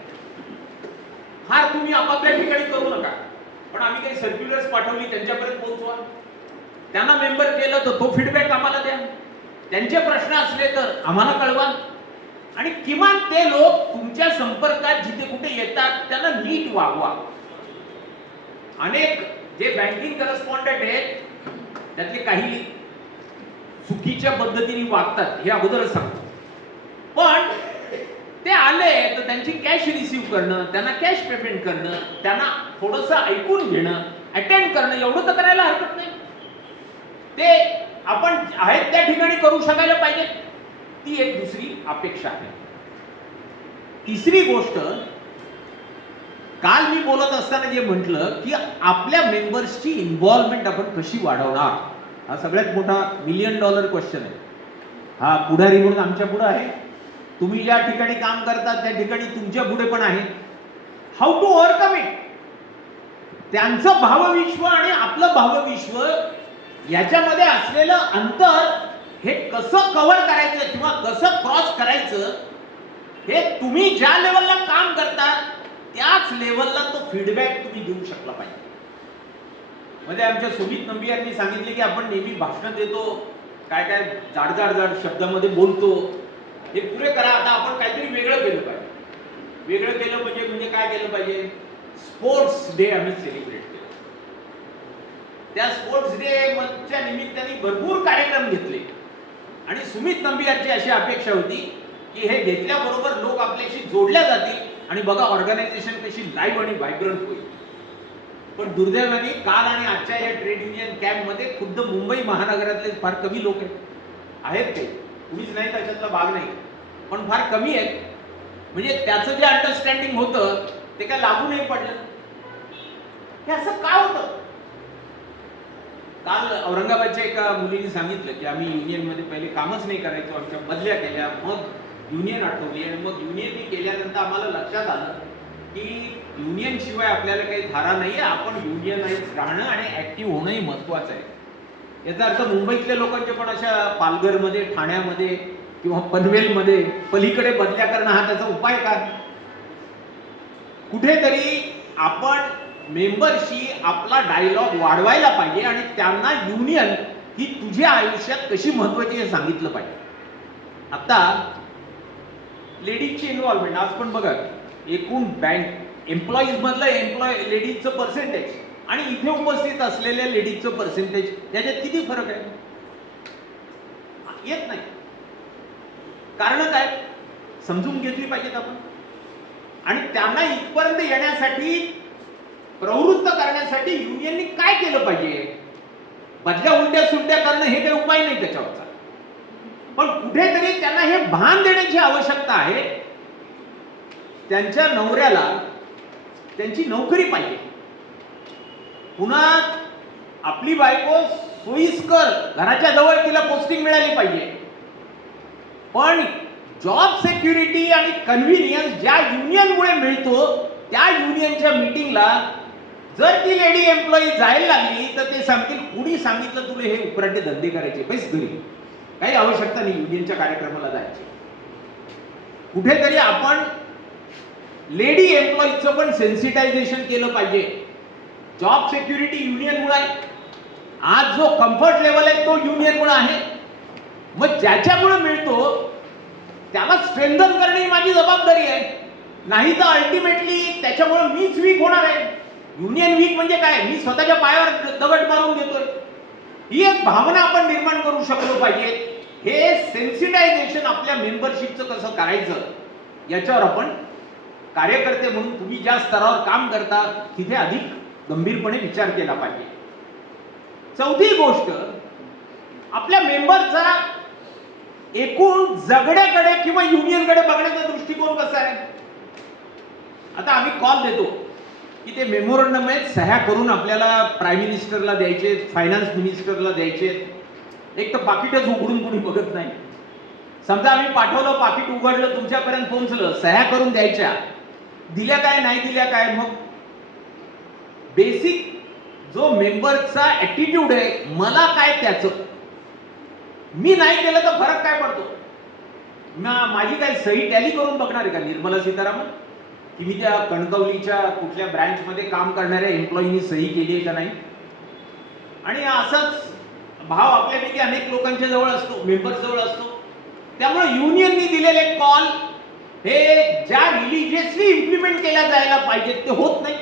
फार तुम्ही आपापल्या ठिकाणी करू नका, पण आम्ही काही सर्क्युलर्स पाठवली त्यांच्यापर्यंत पोहोचवा. त्यांना मेंबर केलं तर तो फीडबॅक आम्हाला द्या. त्यांचे प्रश्न असले तर आम्हाला कळवा. आणि किमान ते लोक तुमच्या संपर्कात जिथे कुठे येतात त्यांना नीट वागवा. अनेक जे बँकिंग करस्पॉन्डंट आहेत त्यातले काही चुकीच्या पद्धतीने वागतात हे अगोदरच सांगतो. पण ते आले तर त्यांची कॅश रिसीव्ह करणं, त्यांना कॅश पेमेंट करणं, त्यांना थोडंसं ऐकून घेणं, अटेंड करणं एवढं तर करायला हरकत नाही. ते आपण आहेत त्या ठिकाणी करू शकायला पाहिजे. ती एक दुसरी अपेक्षा आहे. तिसरी गोष्ट, काल मी बोलत असताना जे म्हटलं की आपल्या मेंबर्सची इन्व्हॉल्वमेंट आपण कशी वाढवणार, हा सगळ्यात मोठा $1,000,000 क्वेश्चन आहे. हा पुढारी म्हणून आमच्या पुढे आहे, तुम्ही ज्या ठिकाणी काम करतात त्या ठिकाणी तुमच्या पुढे पण आहे. How to overcome it. त्यांचं भावविश्व आणि आपलं भावविश्व याच्यामध्ये असलेलं अंतर हे कसं कव्हर करायचं किंवा कसं क्रॉस करायचं, हे तुम्ही ज्या लेवलला काम करता त्याच लेवलला तो फीडबॅक तुम्ही देऊ शकला पाहिजे. म्हणजे आमच्या सुमित नंबियांनी सांगितले की आपण नेहमी भाषण देतो, काय काय जाड जाड जाड शब्दामध्ये बोलतो, हे पुरे करा. आता आपण काहीतरी वेगळं केलं पाहिजे. वेगळं केलं म्हणजे काय केलं पाहिजे? स्पोर्ट्स डे आम्ही सेलिब्रेट केला. त्या स्पोर्ट्स डे च्या निमित्ताने भरपूर कार्यक्रम घेतले आणि सुमित नंबियारची अशी अपेक्षा होती की हे घेतल्याबरोबर लोक आपल्याशी जोडल्या जातील आणि बघा ऑर्गनायझेशन कशी लाईव्ह आणि व्हायब्रंट होईल. पण दुर्दैवाने काल आणि आजच्या या ट्रेड युनियन कॅम्प मध्ये खुद्द मुंबई महानगरातले फार कमी लोक आहेत. ते कुणीच नाही, त्याच्यातला भाग नाही, पण फार कमी आहेत. म्हणजे त्याचं जे अंडरस्टँडिंग होतं ते काय लागू नाही पडलं. हे असं का होतं? काल औरंगाबादच्या एका मुलीने सांगितलं की आम्ही युनियन मध्ये पहिले कामच नाही करायचो, आमच्या बदल्या केल्या, मग युनियन आठवली आणि मग युनियन केल्यानंतर आम्हाला लक्षात आलं की युनियन शिवाय आपल्याला काही धारा नाहीये, आपण युनियनाइज राहणं आणि ऍक्टिव्ह होणंही महत्वाचं आहे. याचा अर्थ मुंबईतल्या लोकांचे पण अशा पालघरमध्ये, ठाण्यामध्ये किंवा पनवेलमध्ये पलीकडे बदल्या करणं हा त्याचा उपाय का? कुठेतरी आपण मेंबरशी आपला डायलॉग वाढवायला पाहिजे आणि त्यांना युनियन ही तुझ्या आयुष्यात कशी महत्वाची हे सांगितलं पाहिजे. आता लेडीजची इन्व्हॉल्वमेंट आज पण बघा, एकूण बँक एम्प्लॉईज मधलं लेडीजचं पर्सेंटेज आणि इथे उपस्थित असलेल्या लेडीजचं पर्सेंटेज त्याच्यात किती फरक आहे? येत नाही. कारण काय? समजून घेतली पाहिजेत आपण आणि त्यांना इथपर्यंत येण्यासाठी प्रवृत्त करण्यासाठी युनियननी काय केलं पाहिजे? बदल्या उलट्या सुलट्या करणं हे काही उपाय नाही त्याच्यावरचा, पण कुठेतरी त्यांना हे भान देण्याची आवश्यकता आहे. त्यांच्या नवऱ्याला त्यांची नोकरी पाहिजे, पुन्हा आपली बायको सोयीस्कर घराच्या जवळ तिला पोस्टिंग मिळाली पाहिजे. पण जॉब सिक्युरिटी आणि कन्व्हिनियन्स ज्या युनियनमुळे मिळतो त्या युनियनच्या मीटिंगला जर ती लेडी एम्प्लॉई जायला लागली तर ते सांगतील कुणी सांगितलं तुला हे उपराटे धंदे करायचे, पैस घरी, काही आवश्यकता नाही युनियनच्या कार्यक्रमाला जायची. कुठेतरी आपण लेडी एम्प्लॉईचं पण सेन्सिटायझेशन केलं पाहिजे. जॉब सिक्युरिटी युनियनमुळे आहे, आज जो कम्फर्ट लेवल आहे तो युनियनमुळे आहे. मग ज्याच्यामुळे मिळतो त्याला स्ट्रेंथन करणे ही माझी जबाबदारी आहे, नाही तर अल्टिमेटली त्याच्यामुळे मीच वीक होणार आहे. युनियन वीक म्हणजे काय? मी स्वतःच्या पायावर दगड मारून घेतोय. ही एक भावना आपण निर्माण करू शकलो पाहिजे. हे सेन्सिटायझेशन आपल्या मेंबरशिपचं कसं करायचं याच्यावर आपण कार्यकर्ते म्हणून तुम्ही ज्या स्तरावर काम करता तिथे अधिक गंभीरपणे विचार केला पाहिजे. चौथी गोष्ट, आपल्या मेंबरचा एकूण जगण्याकडे किंवा युनियनकडे बघण्याचा दृष्टिकोन कसा आहे? आता आम्ही कॉल देतो की ते मेमोरंडम आहेत, सह्या करून आपल्याला प्राईम मिनिस्टरला द्यायचे, फायनान्स मिनिस्टरला द्यायचे. एक तर पाकिटच उघडून कोणी बघत नाही. समजा आम्ही पाठवलं, पाकिट उघडलं, तुमच्यापर्यंत पोहोचलं, सह्या करून द्यायच्या, दिल्या काय नाही दिल्या काय? मग बेसिक जो मेंबरचा ऍटिट्यूड आहे, मला काय त्याचं, मी नाही केलं तर फरक काय पडतो? माझी काय सही टॅली करून बघणार आहे का निर्मला सीतारामन की मी त्या कणकवलीच्या कुठल्या ब्रँच मध्ये काम करणाऱ्या एम्प्लॉईनी सही केली आहे का नाही? आणि असाच भाव आपल्यापैकी अनेक लोकांच्या जवळ असतो, मेंबर्स जवळ असतो. त्यामुळे युनियननी दिलेले कॉल हे ज्या रिलिजियसली इम्प्लिमेंट केल्या जायला पाहिजेत ते होत नाही.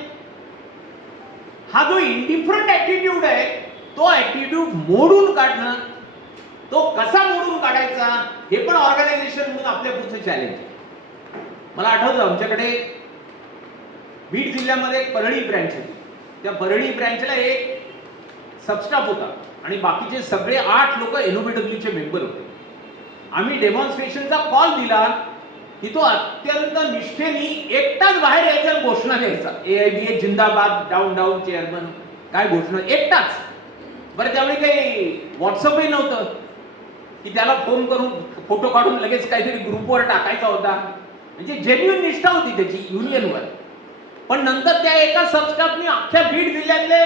हा जो इंडिफरंट ऍटिट्यूड आहे तो ऍटिट्यूड मोडून काढणं, तो कसा मोडून काढायचा हे पण ऑर्गनायझेशन म्हणून आपल्या पुढचं चॅलेंज आहे. मला आठवतं आमच्याकडे बीड जिल्ह्यामध्ये एक परळी ब्रँच होती. त्या परळी ब्रँचला एक सबस्टाफ होता आणि बाकीचे सगळे 8 लोक एनओबीडब्ल्यूचे मेंबर होते. आम्ही डेमॉन्स्ट्रेशनचा कॉल दिला की तो अत्यंत निष्ठेने एकटाच बाहेर यायचा आणि घोषणा द्यायचा, AIBA जिंदाबाद, डाऊन डाऊन चेअरमन, काय घोषणा, एकटाच. बरं त्यावेळी काही व्हॉट्सअपही नव्हतं की त्याला फोन करून फोटो काढून लगेच काहीतरी ग्रुपवर टाकायचा होता. म्हणजे जेन्युइन निष्ठा होती त्याची युनियनवर. पण नंतर त्या एका सबस्टाफनी अख्ख्या बीड जिल्ह्यातले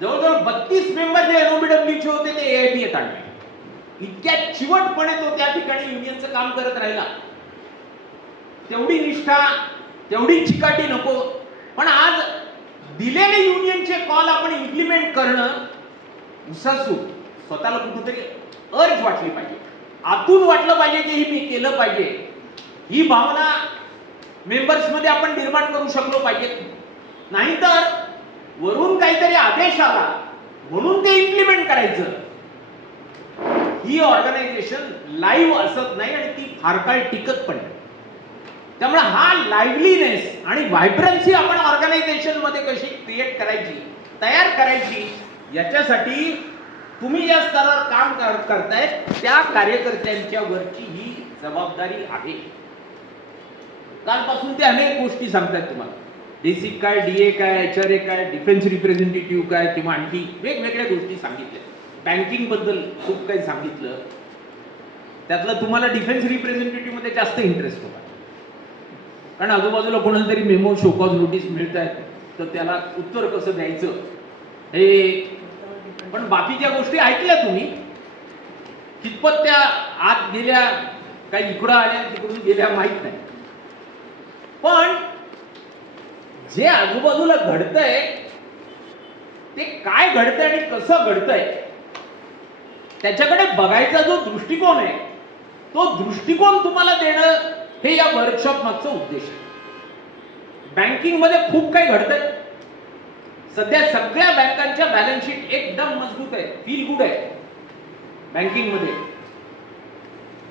जवळजवळ 32 मेंबर जे NOBWचे होते ते AIBA काढले. इतक्या चिवटपणे तो त्या ठिकाणी युनियनचं काम करत राहिला. तेवढी निष्ठा, तेवढी चिकाटी नको. पण आज दिलेले युनियनचे कॉल आपण इम्प्लिमेंट करणं उसळसूळ, स्वतःला कुठेतरी अर्ज वाटली पाहिजे, आतून वाटलं पाहिजे की ही मी केलं पाहिजे. ही भावना मेंबर्स मध्ये आपण निर्माण करू शकलो पाहिजे. नाहीतर वरून काहीतरी आदेश आला म्हणून ते इम्प्लिमेंट करायचं. ही ऑर्गनायझेशन लाईव्ह असत नाही आणि ती फार काळ टिकत पण नाही. त्यामुळे हा लाईव्हलीनेस आणि व्हायब्रन्सी आपण ऑर्गनायझेशन मध्ये कशी क्रिएट करायची, तयार करायची, याच्यासाठी तुम्ही ज्या स्तरावर काम करताय त्या कार्यकर्त्यांच्या वरची ही जबाबदारी आहे. कालपासून ते अनेक गोष्टी सांगतात तुम्हाला, बेसिक काय, DA काय, HRA काय, डिफेन्स रिप्रेझेंटेटिव्ह काय, किंवा आणखी वेगवेगळ्या गोष्टी सांगितल्या. बँकिंग बद्दल खूप काही सांगितलं. त्यातलं तुम्हाला डिफेन्स रिप्रेझेंटेटिव्ह मध्ये जास्त इंटरेस्ट होता, कारण आजूबाजूला कोणाला तरी मेमो शोकॉज नोटीस मिळत आहे, तर त्याला उत्तर कसं द्यायचं हे. पण बाकीच्या गोष्टी ऐकल्या तुम्ही, कितपत त्या आत गेल्या, काही इकडं आल्या तिकडून गेल्या माहित नाही. पण जे आजूबाजूला घडतंय ते काय घडतंय आणि कसं घडतंय त्याच्याकडे बघायचा जो दृष्टिकोन आहे, तो दृष्टिकोन तुम्हाला देणं हे या वर्कशॉप मागचा उद्देश आहे. बँकिंग मध्ये खूप काही घडतंय. सध्या सगळ्या बँकांच्या बॅलन्स शीट एकदम मजबूत आहे, फील गुड आहे. बँकिंग मध्ये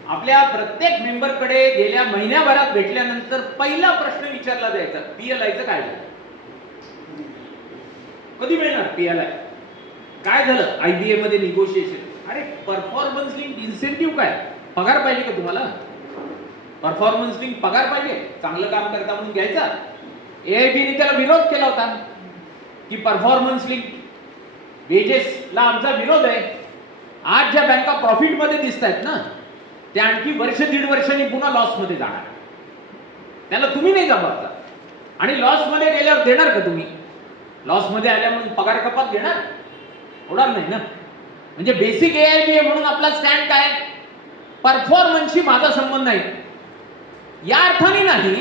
आपल्या प्रत्येक मेंबरकडे गेल्या महिन्याभरात भेटल्यानंतर पहिला प्रश्न विचारला जायचा, PLI चं काय झालं, कधी मिळणार PLI, काय झालं IBA मध्ये निगोशिएशन. अरे परफॉर्मन्स लिंक इन्सेंटिव्ह काय, पगार पाहिजे का तुम्हाला, परफॉर्मन्स लिंक पगार पाहिजे, चांगलं काम करता म्हणून घ्यायचा. AIB ने त्याला विरोध केला होता की परफॉर्मन्स लिंक वेजेसला आमचा विरोध आहे. आज ज्या बँका प्रॉफिट मध्ये दिसत आहेत ना, त्या आणखी वर्ष दीड वर्षांनी पुन्हा लॉस मध्ये जाणार. त्याला तुम्ही नाही जबाबदार. आणि लॉस मध्ये गेल्यावर देणार का तुम्ही, लॉस मध्ये आल्या म्हणून पगार कपात देणार, होणार नाही ना. म्हणजे बेसिक AIBA म्हणून आपला स्टँड काय, परफॉर्मन्सशी माझा संबंध नाही. या अर्थाने नाही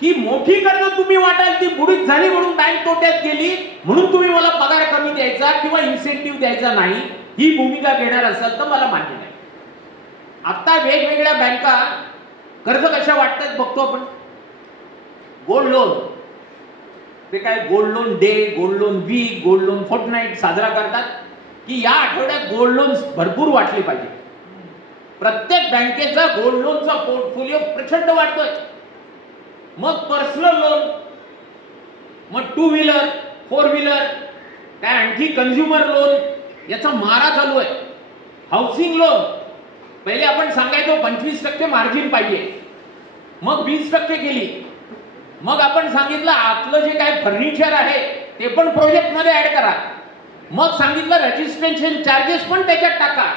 की मोठी कर्ज तुम्ही वाटाल ती बुडीत झाली म्हणून बँक तोट्यात गेली म्हणून तुम्ही मला पगार कमी द्यायचा किंवा इन्सेंटिव्ह द्यायचा नाही, ही भूमिका घेणार असाल तर मला मान्य नाही. आता वेगवेगळ्या बँका कर्ज कशा वाटतात बघतो आपण. गोल्ड लोन, ते काय gold loan day, gold loan week, gold loan fortnight साजरा करतात की या आठवड्यात गोल्ड लोन भरपूर वाटले पाहिजे. प्रत्येक बँकेचा गोल्ड लोनचा पोर्टफोलिओ प्रचंड वाढतोय. मग पर्सनल लोन, मग 2 व्हीलर 4 व्हीलर, काय आणखी कंझ्युमर लोन, याचा मारा चालू आहे. हाऊसिंग लोन, पहिले आपण सांगायचो 25% मार्जिन पाहिजे, मग 20% केली. मग आपण सांगितलं आपलं जे काय फर्निचर आहे ते पण प्रोजेक्ट मध्ये ऍड करा. मग सांगितलं रजिस्ट्रेशन चार्जेस पण त्याच्यात टाका.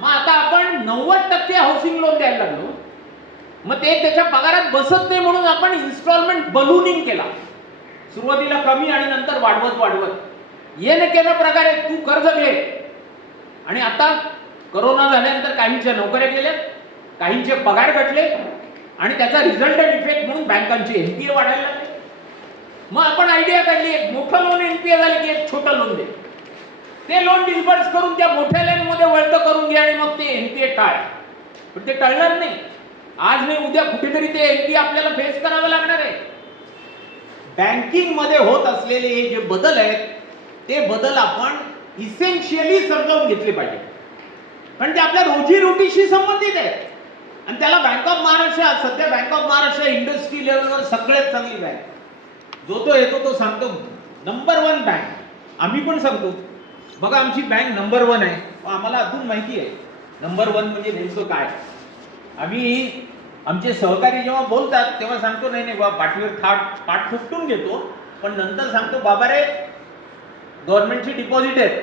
मग आता आपण 90% हाऊसिंग लोन द्यायला लागलो. मग ते त्याच्या पगारात बसत नाही म्हणून आपण इन्स्टॉलमेंट बलूनिंग केला. सुरुवातीला कमी आणि नंतर वाढवत वाढवत येणे केल्या प्रकारे तू कर्ज घे. आणि आता कोरोना झाल्यानंतर काहींच्या नोकऱ्या गेल्या, काहींचे पगार घटले आणि त्याचा रिझल्टंट इफेक्ट म्हणून बँकांचे NPA वाढायला लागले. मग आपण आयडिया काढली, एक मोठं लोन NPA झालं की एक छोटं लोन दे, ते लोन डिस्बर्स करून त्या मोठ्या लोन मध्ये वळतं करून घे आणि मग ते NPA टाळ. पण ते टळणार नाही. आज नाही उद्या कुठेतरी ते NPA आपल्याला फेस करावं लागणार आहे. बँकिंग मध्ये होत असलेले हे जे बदल आहेत ते बदल आपण इसेन्शियली समजावून घेतले पाहिजे, कारण ते आपल्या रोजीरोटीशी संबंधित आहेत. आणि त्याला बँक ऑफ महाराष्ट्र, सध्या बँक ऑफ महाराष्ट्र इंडस्ट्री लेवलवर सगळ्यात चांगली बँक, जो तो येतो तो सांगतो नंबर 1 बँक. आम्ही पण सांगतो बघा आमची बँक नंबर 1 आहे. आम्हाला अजून माहिती आहे नंबर 1 म्हणजे नेमकं काय. आम्ही आमचे सहकारी जेव्हा बोलतात तेव्हा सांगतो नाही नाही बाबा पाठीवर पाठ फुटून घेतो, पण नंतर सांगतो बाबा रे गव्हर्नमेंटची डिपॉझिट आहेत,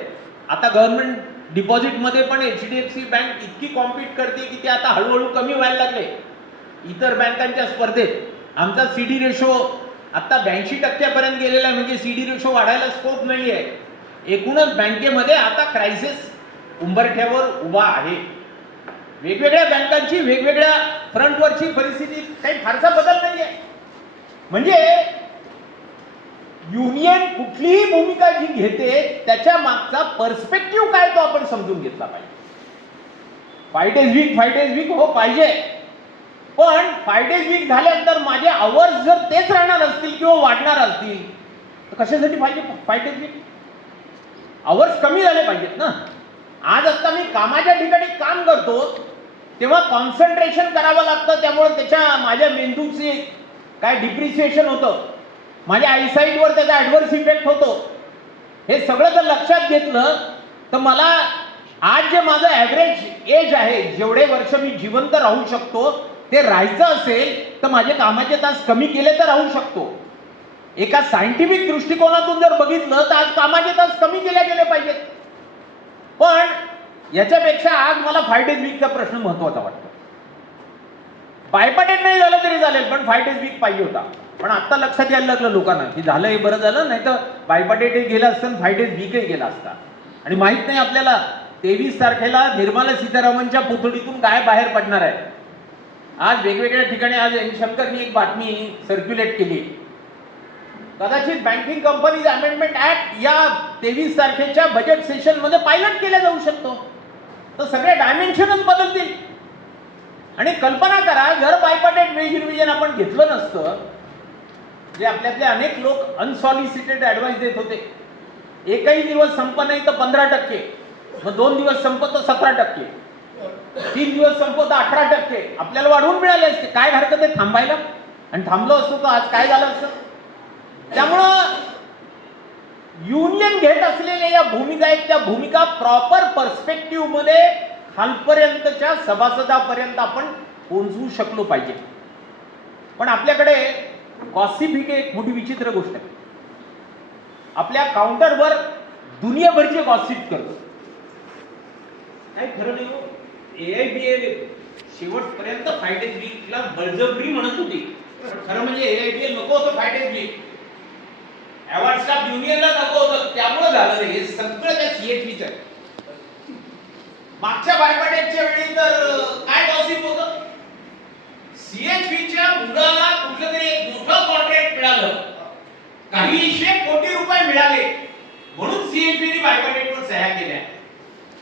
आता गव्हर्नमेंट डिपॉझिटमध्ये पण HDFC बँक इतकी कॉम्पीट करते की ते आता हळूहळू कमी व्हायला लागले इतर बँकांच्या स्पर्धेत. आमचा CD रेशो आता 82% गेलेला आहे, म्हणजे CD रेशो वाढायला स्कोप नाही आहे. एकूणच बँकेमध्ये आता क्रायसिस उंबरठ्यावर उभा आहे. वेगवेगळ्या बँकांची वेगवेगळ्या फ्रंटवरची परिस्थिती काही फारसा बदल नाही आहे. म्हणजे युनियन कुठलीही भूमिका जी घेते त्याच्या मागचा पर्स्पेक्टिव्ह काय तो आपण समजून घेतला पाहिजे. फाइट इज वीक हो पाहिजे, पण फाइट इज वीक झाल्यानंतर माझे आवर्स जर तेच राहणार असतील किंवा वाढणार असतील तर कशासाठी पाहिजे फाइट इज वीक? आवर्स कमी झाले पाहिजेत ना. आज आता मी कामाच्या ठिकाणी काम करतो तेव्हा कॉन्सन्ट्रेशन करावं लागतं, त्यामुळे त्याच्या माझ्या मेंदूचे काय डिप्रिसिएशन होतं, माझ्या आयसाईटवर त्याचा ॲडव्हर्स इफेक्ट होतो. हे सगळं जर लक्षात घेतलं तर मला आज जे माझं ॲव्हरेज एज आहे, जेवढे वर्ष मी जिवंत राहू शकतो ते राहायचं असेल तर माझे कामाचे तास कमी केले तर राहू शकतो. एका सायंटिफिक दृष्टिकोनातून जर बघितलं तर आज कामाचे तास कमी केले गेले पाहिजेत. पण याच्यापेक्षा आज मला फाइट इज वीकचा प्रश्न महत्वाचा वाटतो. बायपाटेट नाही झालं तरी चालेल, पण फाइट इज वीक पाहिजे होता. पण आता लक्षात यायला लागलं लोकांना की झालं हे बरं झालं, नाही तर बायपाटेटही गेला असतं आणि फाइट इज वीकही गेला असता. आणि माहित नाही आपल्याला 23 तारखेला निर्मला सीतारामनच्या पुतळीतून काय बाहेर पडणार आहे. आज वेगवेगळ्या ठिकाणी आज शंकरनी एक बातमी सर्क्युलेट केली, कदाचित बँकिंग कंपनीज अमेंडमेंट ऍक्ट या 23 तारखेच्या बजेट सेशन मध्ये पायलट केला जाऊ शकतो. तर सगळे डायमेन्शनच बदलतील. आणि कल्पना करा जर बायपार्टेट वेज रिव्हिजन आपण घेतलं नसतं, जे आपल्यातले अनेक लोक अनसॉलिसिटेड ऍडवाइस देत होते, एकही दिवस संप नाही तर 15%, मग 2 दिवस संपत 17%, 3 दिवस संपत 18%, आपल्याला वाढवून मिळाले असते. काय हरकत आहे थांबायला? आणि थांबलो असतो तर आज काय झालं असतं? त्यामुळं युनियन घेत असलेल्या या भूमिका आहेत, त्या भूमिका प्रॉपर पर्स्पेक्टिव्ह मध्ये खालपर्यंतच्या सभासदापर्यंत आपण पोहोचवू शकलो पाहिजे. पण आपल्याकडे गॉसिप ही एक मोठी विचित्र गोष्ट आहे. आपल्या काउंटरवर दुनियाभरचे गॉसिप करतो, काही खरं नाही हो. AIBA शेवटपर्यंत फाइट इज वीकला बळजबरी म्हणत होती, पण खरं म्हणजे AIBA नको होतं fight is weak, award staff युनियनला नको होतं, त्यामुळे झालं हे सगळं त्या CHPचं आहे. मागच्या बायपाटेटच्या वेळी तर काय गॉसिप होतं, CHPच्या मुलाला कुठलं तरी एक मोठं कॉन्ट्रॅक्ट मिळालं, काहीशे कोटी रुपये मिळाले म्हणून CHPने बायपाटेटवर सह्या केल्या,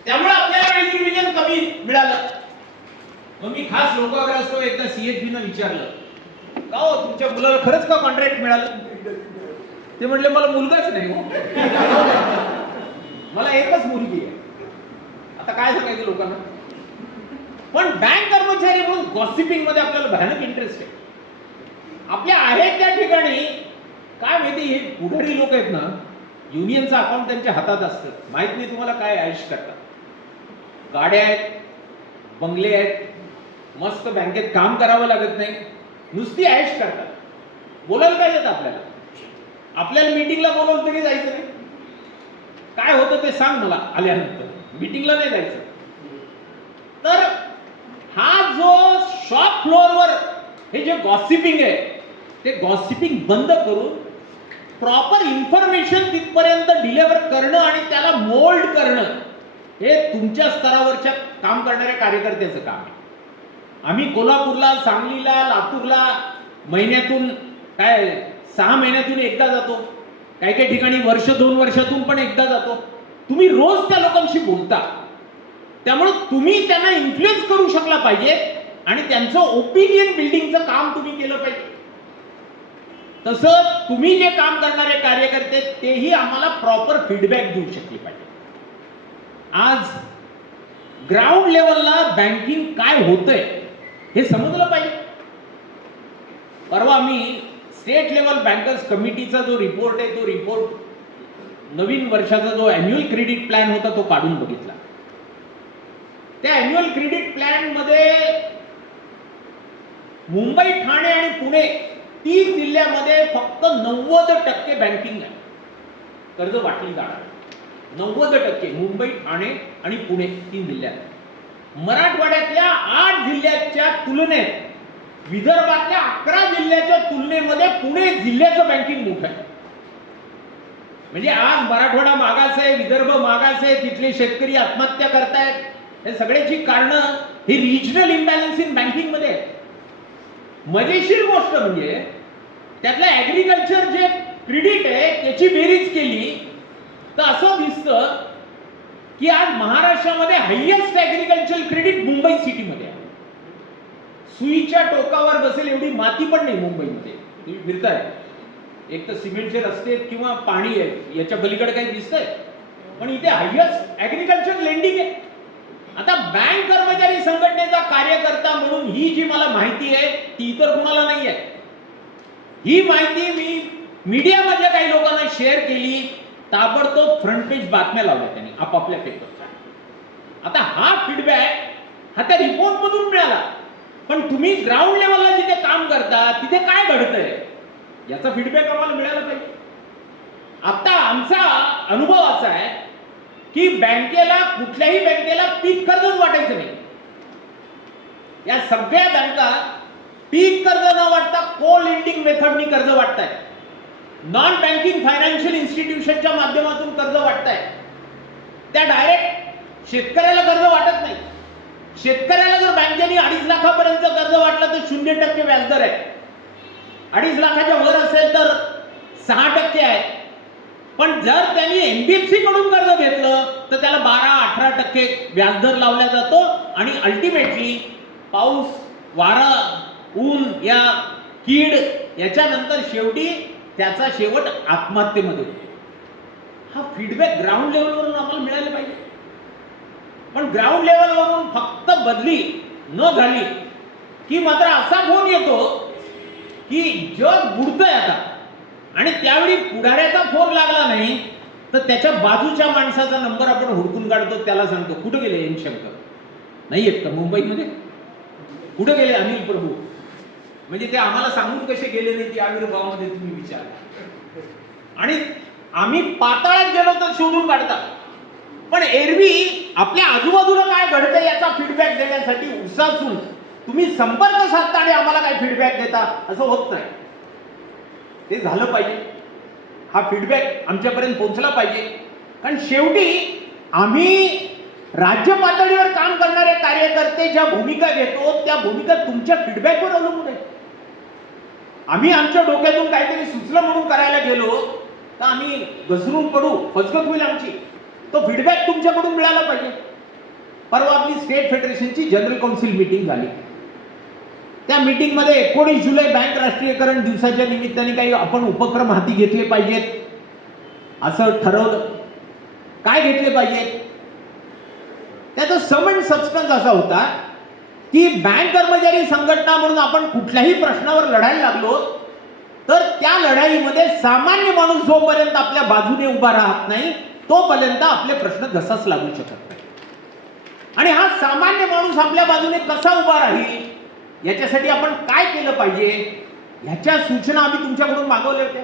त्यामुळे आपल्याला वेज रिव्हिजन कमी मिळालं. मग मी खास लोकांग्रस्त एकदा CHPनं विचारलं, का हो तुमच्या मुलाला खरंच का कॉन्ट्रॅक्ट मिळालं? ते म्हणले मला मुलगाच नाही हो, मला एकच मुलगी आहे. आता काय सांगायचं लोकांना? पण बँक कर्मचारी म्हणून गॉसिपिंग मध्ये आपल्याला भयानक इंटरेस्ट आहे. आपल्या आहेत त्या ठिकाणी काय माहिती, हे पुढारी लोक आहेत ना, युनियनचं अकाउंट त्यांच्या हातात असतं, माहित नाही तुम्हाला काय आयुष करतात. गाड्या आहेत, बंगले आहेत, मस्त बँकेत काम करावं लागत नाही, नुसती आयुष करतात. बोलायला काय येतं आपल्याला? आपल्याला मीटिंगला बोलवलं तरी जायचं नाही. काय होतं ते सांग मला आल्यानंतर, मीटिंगला नाही जायचं. तर हा जो शॉप फ्लोअरवर हे जे गॉसिपिंग आहे, ते गॉसिपिंग बंद करून प्रॉपर इन्फॉर्मेशन तिथपर्यंत डिलिव्हर करणं आणि त्याला मोल्ड करणं हे तुमच्या स्तरावरच्या काम करणाऱ्या कार्यकर्त्याचं काम आहे. आम्ही कोल्हापूरला, सांगलीला, लातूरला महिन्यातून काय 6 महिन्यातून एकदा जातो, काही काही ठिकाणी वर्ष 2 वर्षातून पण एकदा जातो. तुम्ही रोज त्या लोकांशी बोलता, त्यामुळे तुम्ही त्यांना इन्फ्लुएन्स करू शकला पाहिजे आणि त्यांचं ओपिनियन बिल्डिंगचं काम तुम्ही केलं पाहिजे. तसं तुम्ही जे काम करणारे कार्यकर्ते तेही आम्हाला प्रॉपर फीडबॅक देऊ शकले पाहिजे. आज ग्राउंड लेवलला बँकिंग काय होतंय हे समजलं पाहिजे. परवा मी स्टेट लेवल बँकर्स कमिटीचा जो रिपोर्ट आहे, तो रिपोर्ट नवीन वर्षाचा जो अॅन्युअल क्रेडिट प्लॅन होता तो काढून बघितला. त्या अॅन्युअल क्रेडिट प्लॅन मध्ये मुंबई, ठाणे आणि पुणे 3 जिल्ह्यामध्ये फक्त 90% बँकिंग आहे, कर्ज वाटली जाणार 90% मुंबई, ठाणे आणि पुणे 3 जिल्ह्यात. मराठवाड्यातल्या 8 जिल्ह्याच्या तुलनेत विदर्भातल्या 11 जिल्ह्याच्या तुलनेमध्ये पुणे जिल्ह्याचं बँकिंग मोठं आहे. म्हणजे आज मराठवाडा मागास आहे, विदर्भ मागास आहे, तिथले शेतकरी आत्महत्या करतायत. हे सगळ्याची कारणं ही रिजनल इम्बॅलन्स इन बँकिंग मध्ये आहे. मजेशीर गोष्ट म्हणजे त्यातलं ऍग्रिकल्चर जे क्रेडिट आहे त्याची बेरीज केली तर असं दिसतं की आज महाराष्ट्रामध्ये हायएस्ट ऍग्रिकल्चर क्रेडिट मुंबई सिटीमध्ये आहे. सुईच्या टोकावर बसेल एवढी माती पण नाही मुंबईमध्ये. तुम्ही फिरताय, एक तर सिमेंटचे रस्ते किंवा पाणी आहे, याच्या पलीकडे काही दिसतंय, पण इथे हायएस्ट ऍग्रिकल्चर लेंडिंग आहे. आता बँक कर्मचारी संघटनेचा कार्यकर्ता म्हणून ही जी मला माहिती आहे ती इतर कुणाला नाही आहे. ही माहिती मी मीडियामधल्या काही लोकांना शेअर केली, ताबडतोब फ्रंट पेज बातम्या लावल्या त्यांनी आपापल्या पेपरच्या. आता हा फीडबॅक हा त्या रिपोर्ट मधून मिळाला, पण तुम्ही ग्राउंड लेवलला जिथे काम करता तिथे काय घडतंय याचा फीडबॅक आम्हाला मिळाला पाहिजे. आता आमचा अनुभव असा आहे की बँकेला, कुठल्याही बँकेला पीक कर्जच वाटायचं नाही. या सगळ्या बँका पीक कर्ज न वाटता को लेंडिंग मेथडनी कर्ज वाटतायत. नॉन बँकिंग फायनान्शियल इन्स्टिट्यूशनच्या माध्यमातून कर्ज वाटतायत. त्या डायरेक्ट शेतकऱ्याला कर्ज वाटत नाही. शेतकऱ्याला जर बँकेने 2.5 लाखापर्यंत कर्ज वाटलं तर 0% व्याजदर आहे. 2.5 लाखाच्या वर असेल तर 6% आहे. पण जर त्यांनी एनबीएफसी कडून कर्ज घेतलं तर त्याला 12-18% व्याजदर लावला जातो आणि अल्टिमेटली पाऊस, वारा, ऊन, या कीड याच्यानंतर शेवटी त्याचा शेवट आत्महत्येमध्ये होतो. हा फीडबॅक ग्राउंड लेवलवरून आम्हाला मिळाला पाहिजे. पण ग्राउंड लेवलवरून फक्त बदली न झाली की मात्र असा फोन येतो की जग बुडतंय आता, आणि त्यावेळी पुढाऱ्याचा फोन लागला नाही तर त्याच्या बाजूच्या माणसाचा नंबर आपण हुडकून काढतो, त्याला सांगतो कुठे गेले एम शंकर, नाही आहेत का मुंबईमध्ये, कुठे गेले अनिल प्रभू. म्हणजे ते आम्हाला सांगून कसे गेले नाही की आविर्भावामध्ये तुम्ही विचार. आणि आम्ही पाताळात गेलो तर शोधून काढता, पण एरवी आपल्या आजूबाजूला काय घडतंय याचा फीडबॅक देण्यासाठी उसासून तुम्ही संपर्क साधता आणि आम्हाला काय फीडबॅक देता असं होत नाही. ते झालं पाहिजे. हा फीडबॅक आमच्यापर्यंत पोहोचला पाहिजे. कारण शेवटी आम्ही राज्य पातळीवर काम करणारे कार्यकर्ते ज्या भूमिका घेतो त्या भूमिका तुमच्या फीडबॅकवर अवलंबून आहे. आम्ही आमच्या डोक्यातून काहीतरी सुचलं म्हणून करायला गेलो तर आम्ही घसरून पडू, फसगत होईल आमची. तो फीडबॅक तुमच्याकडून मिळाला पाहिजे. परवा आपली स्टेट फेडरेशनची जनरल काउन्सिल मीटिंग झाली. त्या मीटिंग मध्ये 19 जुलै बँक राष्ट्रीयकरण दिवसाच्या निमित्ताने काही आपण उपक्रम हाती घेतले पाहिजेत असं ठरवलं. काय घेतले पाहिजेत त्याचा सम अँड सबस्टन्स असा होता की बँक कर्मचारी संघटना म्हणून आपण कुठल्याही प्रश्नावर लढायला लागलो तर त्या लढाईमध्ये सामान्य माणूस जोपर्यंत आपल्या बाजूने उभा राहत नाही तोपर्यंत आपले प्रश्न घसाच लागू शकत नाही. आणि हा सामान्य माणूस आपल्या बाजूने कसा उभा राहील याच्यासाठी आपण काय केलं पाहिजे ह्याच्या सूचना आम्ही तुमच्याकडून मागवल्या होत्या.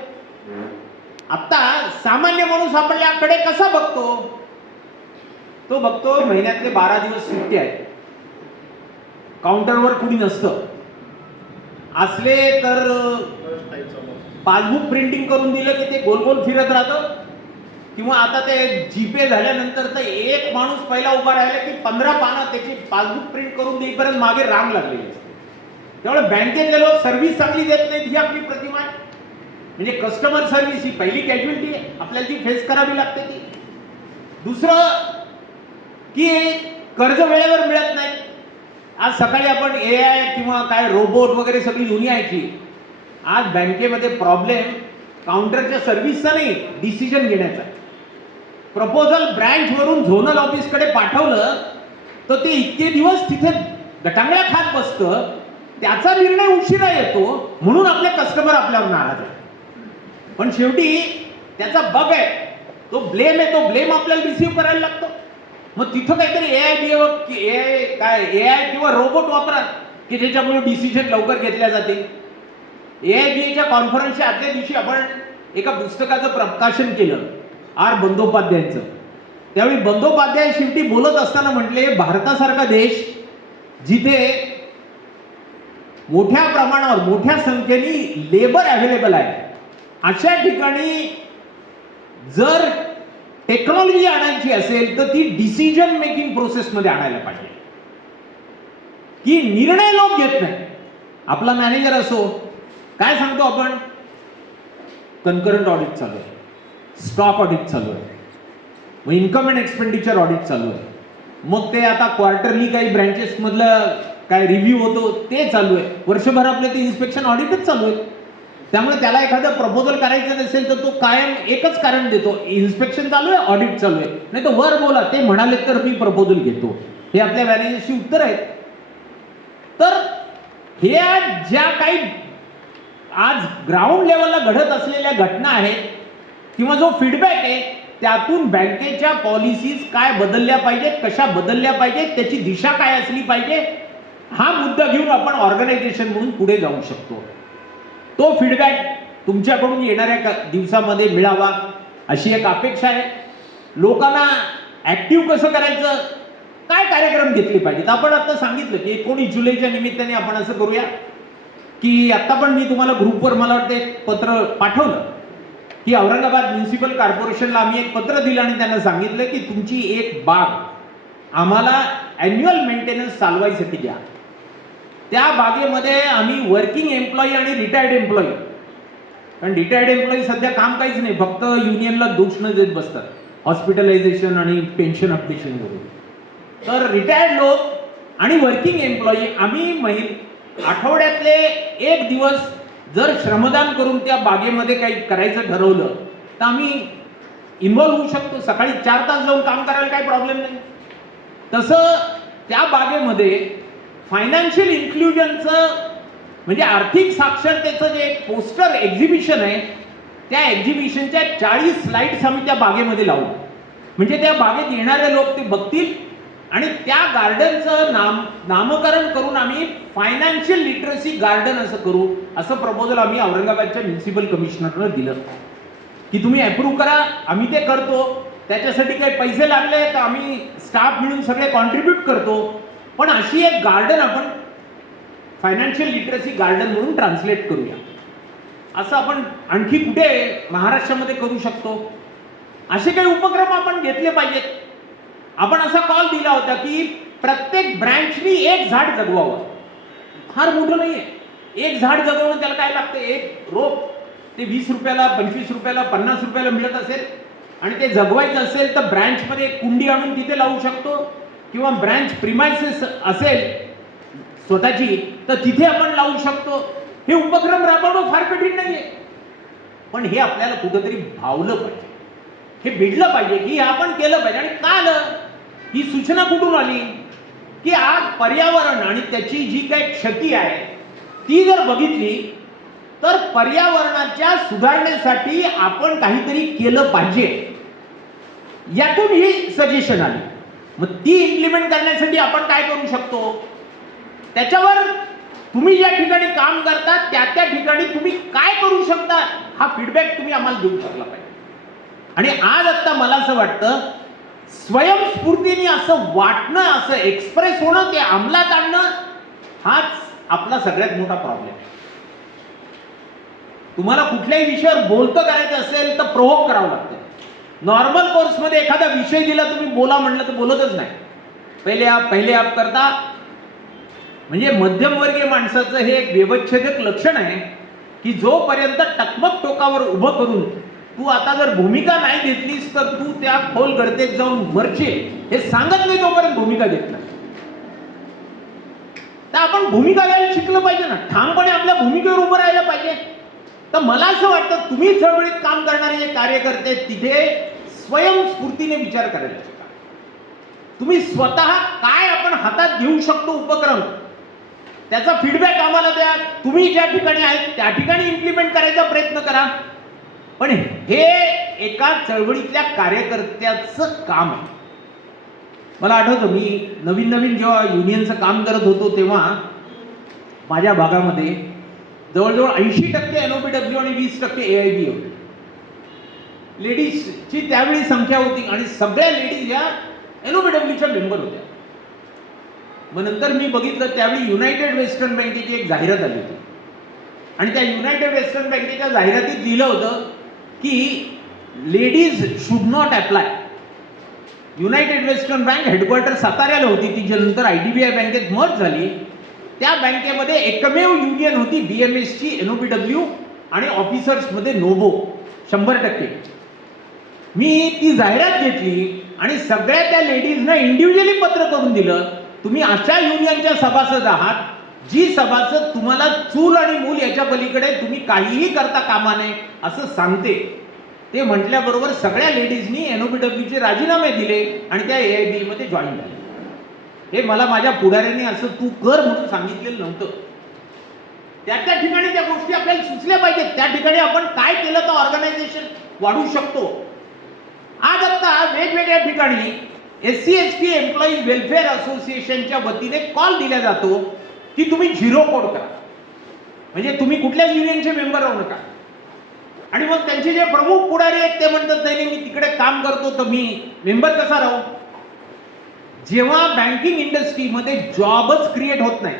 आता सामान्य माणूस आपल्याकडे कसा बघतो, तो बघतो महिन्यातले 12 दिवस सुट्टी आहे, काउंटरवर कुणी नसतं, असले तर पासबुक प्रिंटिंग करून दिलं की ते गोल गोल फिरत राहतं, किंवा आता ते जीपे झाल्यानंतर तर एक माणूस पहिला उभा राहिला की 15 पानं त्याची पासबुक प्रिंट करून देईपर्यंत मागे रांग लागलेली असते. त्यामुळे बँकेतले लोक सर्व्हिस चांगली देत नाहीत ही आपली प्रतिमा आहे. म्हणजे कस्टमर सर्व्हिस ही पहिली कॅज्युअलिटी आहे, आपल्याला ती फेस करावी लागते ती. दुसरं की कर्ज वेळेवर मिळत नाही. आज सकाळी आपण AI किंवा काय रोबोट वगैरे सगळी दुनिया ऐकली. आज बँकेमध्ये प्रॉब्लेम काउंटरच्या सर्व्हिसचा नाही, डिसिजन घेण्याचा. प्रपोजल ब्रँच वरून झोनल ऑफिसकडे पाठवलं तर ते इतके दिवस तिथे गटांगळ्या खात बसतं, त्याचा निर्णय उशिरा येतो म्हणून आपले कस्टमर आपल्यावर नाराज आहे. पण शेवटी त्याचा बग आहे, तो ब्लेम आहे, तो ब्लेम आपल्याला रिसीव्ह करायला लागतो. मग तिथं काहीतरी AI किंवा रोबोट वापरा की ज्याच्यामुळे डिसिजन लवकर घेतल्या जातील. AIBAच्या कॉन्फरन्सच्या आदल्या दिवशी आपण एका पुस्तकाचं प्रकाशन केलं आर बंदोपाध्यायांचं. त्यावेळी बंदोपाध्याय शेवटी बोलत असताना म्हटले, भारतासारखा देश जिथे मोठ्या प्रमाणावर मोठ्या संख्येने लेबर अवेलेबल आहे, अशा ठिकाणी जर टेक्नॉलॉजी आणायची असेल तर ती डिसिजन मेकिंग प्रोसेस मध्ये आणायला पाहिजे, की निर्णय लोक घेत नाही. आपला मॅनेजर असो, काय सांगतो आपण, कन्करंट ऑडिट चालू आहे, स्टॉक ऑडिट चालू आहे, मग इन्कम अँड एक्सपेंडिचर ऑडिट चालू आहे, मग ते आता क्वार्टरली काही ब्रँचेस मधलं काय रिव्ह्यू होतो ते चालू आहे, वर्षभर आपले ते इन्स्पेक्शन ऑडिटच चालू आहे. त्यामुळे त्याला एखादं प्रपोजल करायचं नसेल तर तो कायम एकच कारण देतो, इन्स्पेक्शन चालू आहे, ऑडिट चालू आहे. नाही तर वर बोला, ते म्हणाले तर मी प्रपोजल घेतो. हे आपल्या मॅनेजरची उत्तर आहेत. तर हे ज्या काही आज ग्राउंड लेवलला घडत असलेल्या घटना आहेत किंवा जो फीडबॅक आहे, त्यातून बँकेच्या पॉलिसीज काय बदलल्या पाहिजेत, कशा बदलल्या पाहिजेत, त्याची दिशा काय असली पाहिजे, हा मुद्दा घेऊन आपण ऑर्गनायझेशन म्हणून पुढे जाऊ शकतो. तो फीडबॅक तुमच्याकडून येणाऱ्या दिवसामध्ये मिळावा अशी एक अपेक्षा आहे. लोकांना ऍक्टिव्ह कसं करायचं, काय कार्यक्रम घेतले पाहिजेत. आपण आता सांगितलं की 19 जुलैच्या निमित्ताने आपण असं करूया की आता पण मी तुम्हाला ग्रुपवर मला वाटतं एक पत्र पाठवलं की औरंगाबाद म्युनिसिपल कॉर्पोरेशनला आम्ही एक पत्र दिलं आणि त्यांना सांगितलं की तुमची एक बाग आम्हाला अॅन्युअल मेंटेनन्स चालवायसाठी द्या. त्या बागेमध्ये आम्ही वर्किंग एम्प्लॉई आणि रिटायर्ड एम्प्लॉई, कारण रिटायर्ड एम्प्लॉई सध्या काम काहीच नाही, फक्त युनियनला दोष न देत बसतात हॉस्पिटलायझेशन आणि पेन्शन अपडेशन करून. तर रिटायर्ड लोक आणि वर्किंग एम्प्लॉई आम्ही आठवड्यातले एक दिवस जर श्रमदान करून त्या बागेमध्ये काही करायचं ठरवलं तर आम्ही इन्व्हॉल्व्ह होऊ शकतो. सकाळी 4 तास जाऊन काम करायला काही प्रॉब्लेम नाही. तसं त्या बागेमध्ये फायनान्शियल इन्क्लुजनचं म्हणजे आर्थिक साक्षरतेचं जे पोस्टर एक्झिबिशन आहे, त्या एक्झिबिशनच्या 40 स्लाइड्स आम्ही त्या बागेमध्ये लावू. म्हणजे त्या बागेत येणारे लोक ते बघतील आणि त्या गार्डनचं नामकरण करून आम्ही फायनान्शियल लिटरसी गार्डन असं करू, असं प्रपोजल आम्ही औरंगाबादच्या म्युनिसिपल कमिशनरला दिलं की तुम्ही अप्रूव्ह करा, आम्ही ते करतो. त्याच्यासाठी काही पैसे लागले तर आम्ही स्टाफ मिळून सगळे कॉन्ट्रीब्यूट करतो. पण अशी एक गार्डन आपण फायनान्शियल लिटरसी गार्डन म्हणून ट्रान्सलेट करूया. असं आपण आणखी कुठे महाराष्ट्रामध्ये करू शकतो, असे काही उपक्रम आपण घेतले पाहिजेत. आपण असा कॉल दिला होता की प्रत्येक ब्रँचनी एक झाड जगवावं. फार मोठं नाहीये, एक झाड जगवणं त्याला काय लागतं, एक रोप ते 20 रुपयाला 25 रुपयाला 50 रुपयाला मिळत असेल आणि ते जगवायचं असेल तर ब्रँचमध्ये एक कुंडी आणून तिथे लावू शकतो किंवा ब्रँच प्रिमायसेस असेल स्वतःची तर तिथे आपण लावू शकतो. हे उपक्रम राबवणं फार कठीण नाहीये, पण हे आपल्याला कुठंतरी भावलं पाहिजे, हे भिडलं पाहिजे की आपण केलं पाहिजे. आणि का आलं, ही सूचना कुठून आली की आज पर्यावरण आणि त्याची जी काही क्षती आहे ती जर बघितली तर पर्यावरणाच्या सुधारण्यासाठी आपण काहीतरी केलं पाहिजे, यातून ही सजेशन आली. मग ती इम्प्लिमेंट करण्यासाठी आपण काय करू शकतो, त्याच्यावर तुम्ही ज्या ठिकाणी काम करता त्या ठिकाणी तुम्ही काय करू शकता हा फीडबॅक तुम्ही आम्हाला देऊ शकला पाहिजे. आणि आज आता मला असं वाटतं स्वयंस्फूर्तीने असं वाटणं, असं एक्सप्रेस होणं, ते अंमलात आणणं हाच आपला सगळ्यात मोठा प्रॉब्लेम आहे. तुम्हाला कुठल्याही विषयावर बोलतं करायचं असेल तर प्रोव्होक करावं लागतं. नॉर्मल कोर्समध्ये एखादा विषय दिला तुम्ही बोला म्हणलं तर बोलतच नाही, पहिले आप करता. म्हणजे मध्यमवर्गीय माणसाचं हे एक व्यवच्छेदक लक्षण आहे की जोपर्यंत टकमक टोकावर उभं करून तू आता जर भूमिका नाही घेतलीस तर तू त्या खोल गर्तेत जाऊन मरशील हे सांगत नाही तोपर्यंत भूमिका घेत नाही. तर आपण भूमिका घ्यायला शिकलं पाहिजे ना, ठामपणे आपल्या भूमिकेवर उभं राहायला पाहिजे. तर मला असं वाटतं तुम्ही चळवळीत काम करणारे जे कार्यकर्ते तिथे स्वयंस्फूर्तीने विचार करायला शिका. तुम्ही स्वतः काय आपण हातात घेऊ शकतो उपक्रम, त्याचा फीडबॅक आम्हाला द्या. तुम्ही ज्या ठिकाणी आहेत त्या ठिकाणी इम्प्लिमेंट करायचा प्रयत्न करा. पण हे एका चळवळीतल्या कार्यकर्त्याचं काम आहे. मला आठवतं मी नवीन जेव्हा युनियनचं काम करत होतो तेव्हा माझ्या भागामध्ये जवळजवळ 80% एनओपीडब्ल्यू आणि 20% एआयबी होते. लेडीजची त्यावेळी संख्या होती आणि सगळ्या लेडीज या एनओपीडब्ल्यूच्या मेंबर होत्या. मग नंतर मी बघितलं त्यावेळी युनायटेड वेस्टर्न बँकेची एक जाहिरात आली होती आणि त्या युनायटेड वेस्टर्न बँकेच्या जाहिरातीत लिहिलं होतं की ladies should not apply. United western bank headquarter साताऱ्याला होती, ती जी नंतर IDBI बँकेत मर्ज झाली. त्या बँकेमध्ये एकमेव युनियन होती BMSची, एनओपीडब्ल्यू आणि ऑफिसर्समध्ये नोबो 100%. मी ती जाहिरात घेतली आणि सगळ्या त्या लेडीजना इंडिव्हिज्युअली पत्र करून दिलं, तुम्ही अशा युनियनच्या सभासद आहात जी सभासद तुम्हाला चूल आणि मूल याच्या पलीकडे तुम्ही काहीही करता कामा नये असं सांगते. ते म्हटल्याबरोबर सगळ्या लेडीजनी एनओपीडब्ल्यूचे राजीनामे दिले आणि त्या AIB मध्ये जॉईन झाले. हे मला माझ्या पुढाऱ्यांनी असं तू कर म्हणून सांगितलेलं नव्हतं. त्या ठिकाणी त्या गोष्टी आपल्याला सुचल्या पाहिजेत. त्या ठिकाणी आपण काय केलं तर ऑर्गनायझेशन वाढू शकतो. आज आता वेगवेगळ्या ठिकाणी SC/ST एम्प्लॉईज वेलफेअर असोसिएशनच्या वतीने कॉल दिला जातो की तुम्ही झिरो कोड करा, म्हणजे तुम्ही कुठल्याच युनियनचे मेंबर राहू नका. आणि मग त्यांचे जे प्रमुख पुढारी आहेत ते म्हणतात नाही मी तिकडे काम करतो तर मी मेंबर कसा राहू. जेव्हा बँकिंग इंडस्ट्रीमध्ये जॉबच क्रिएट होत नाही,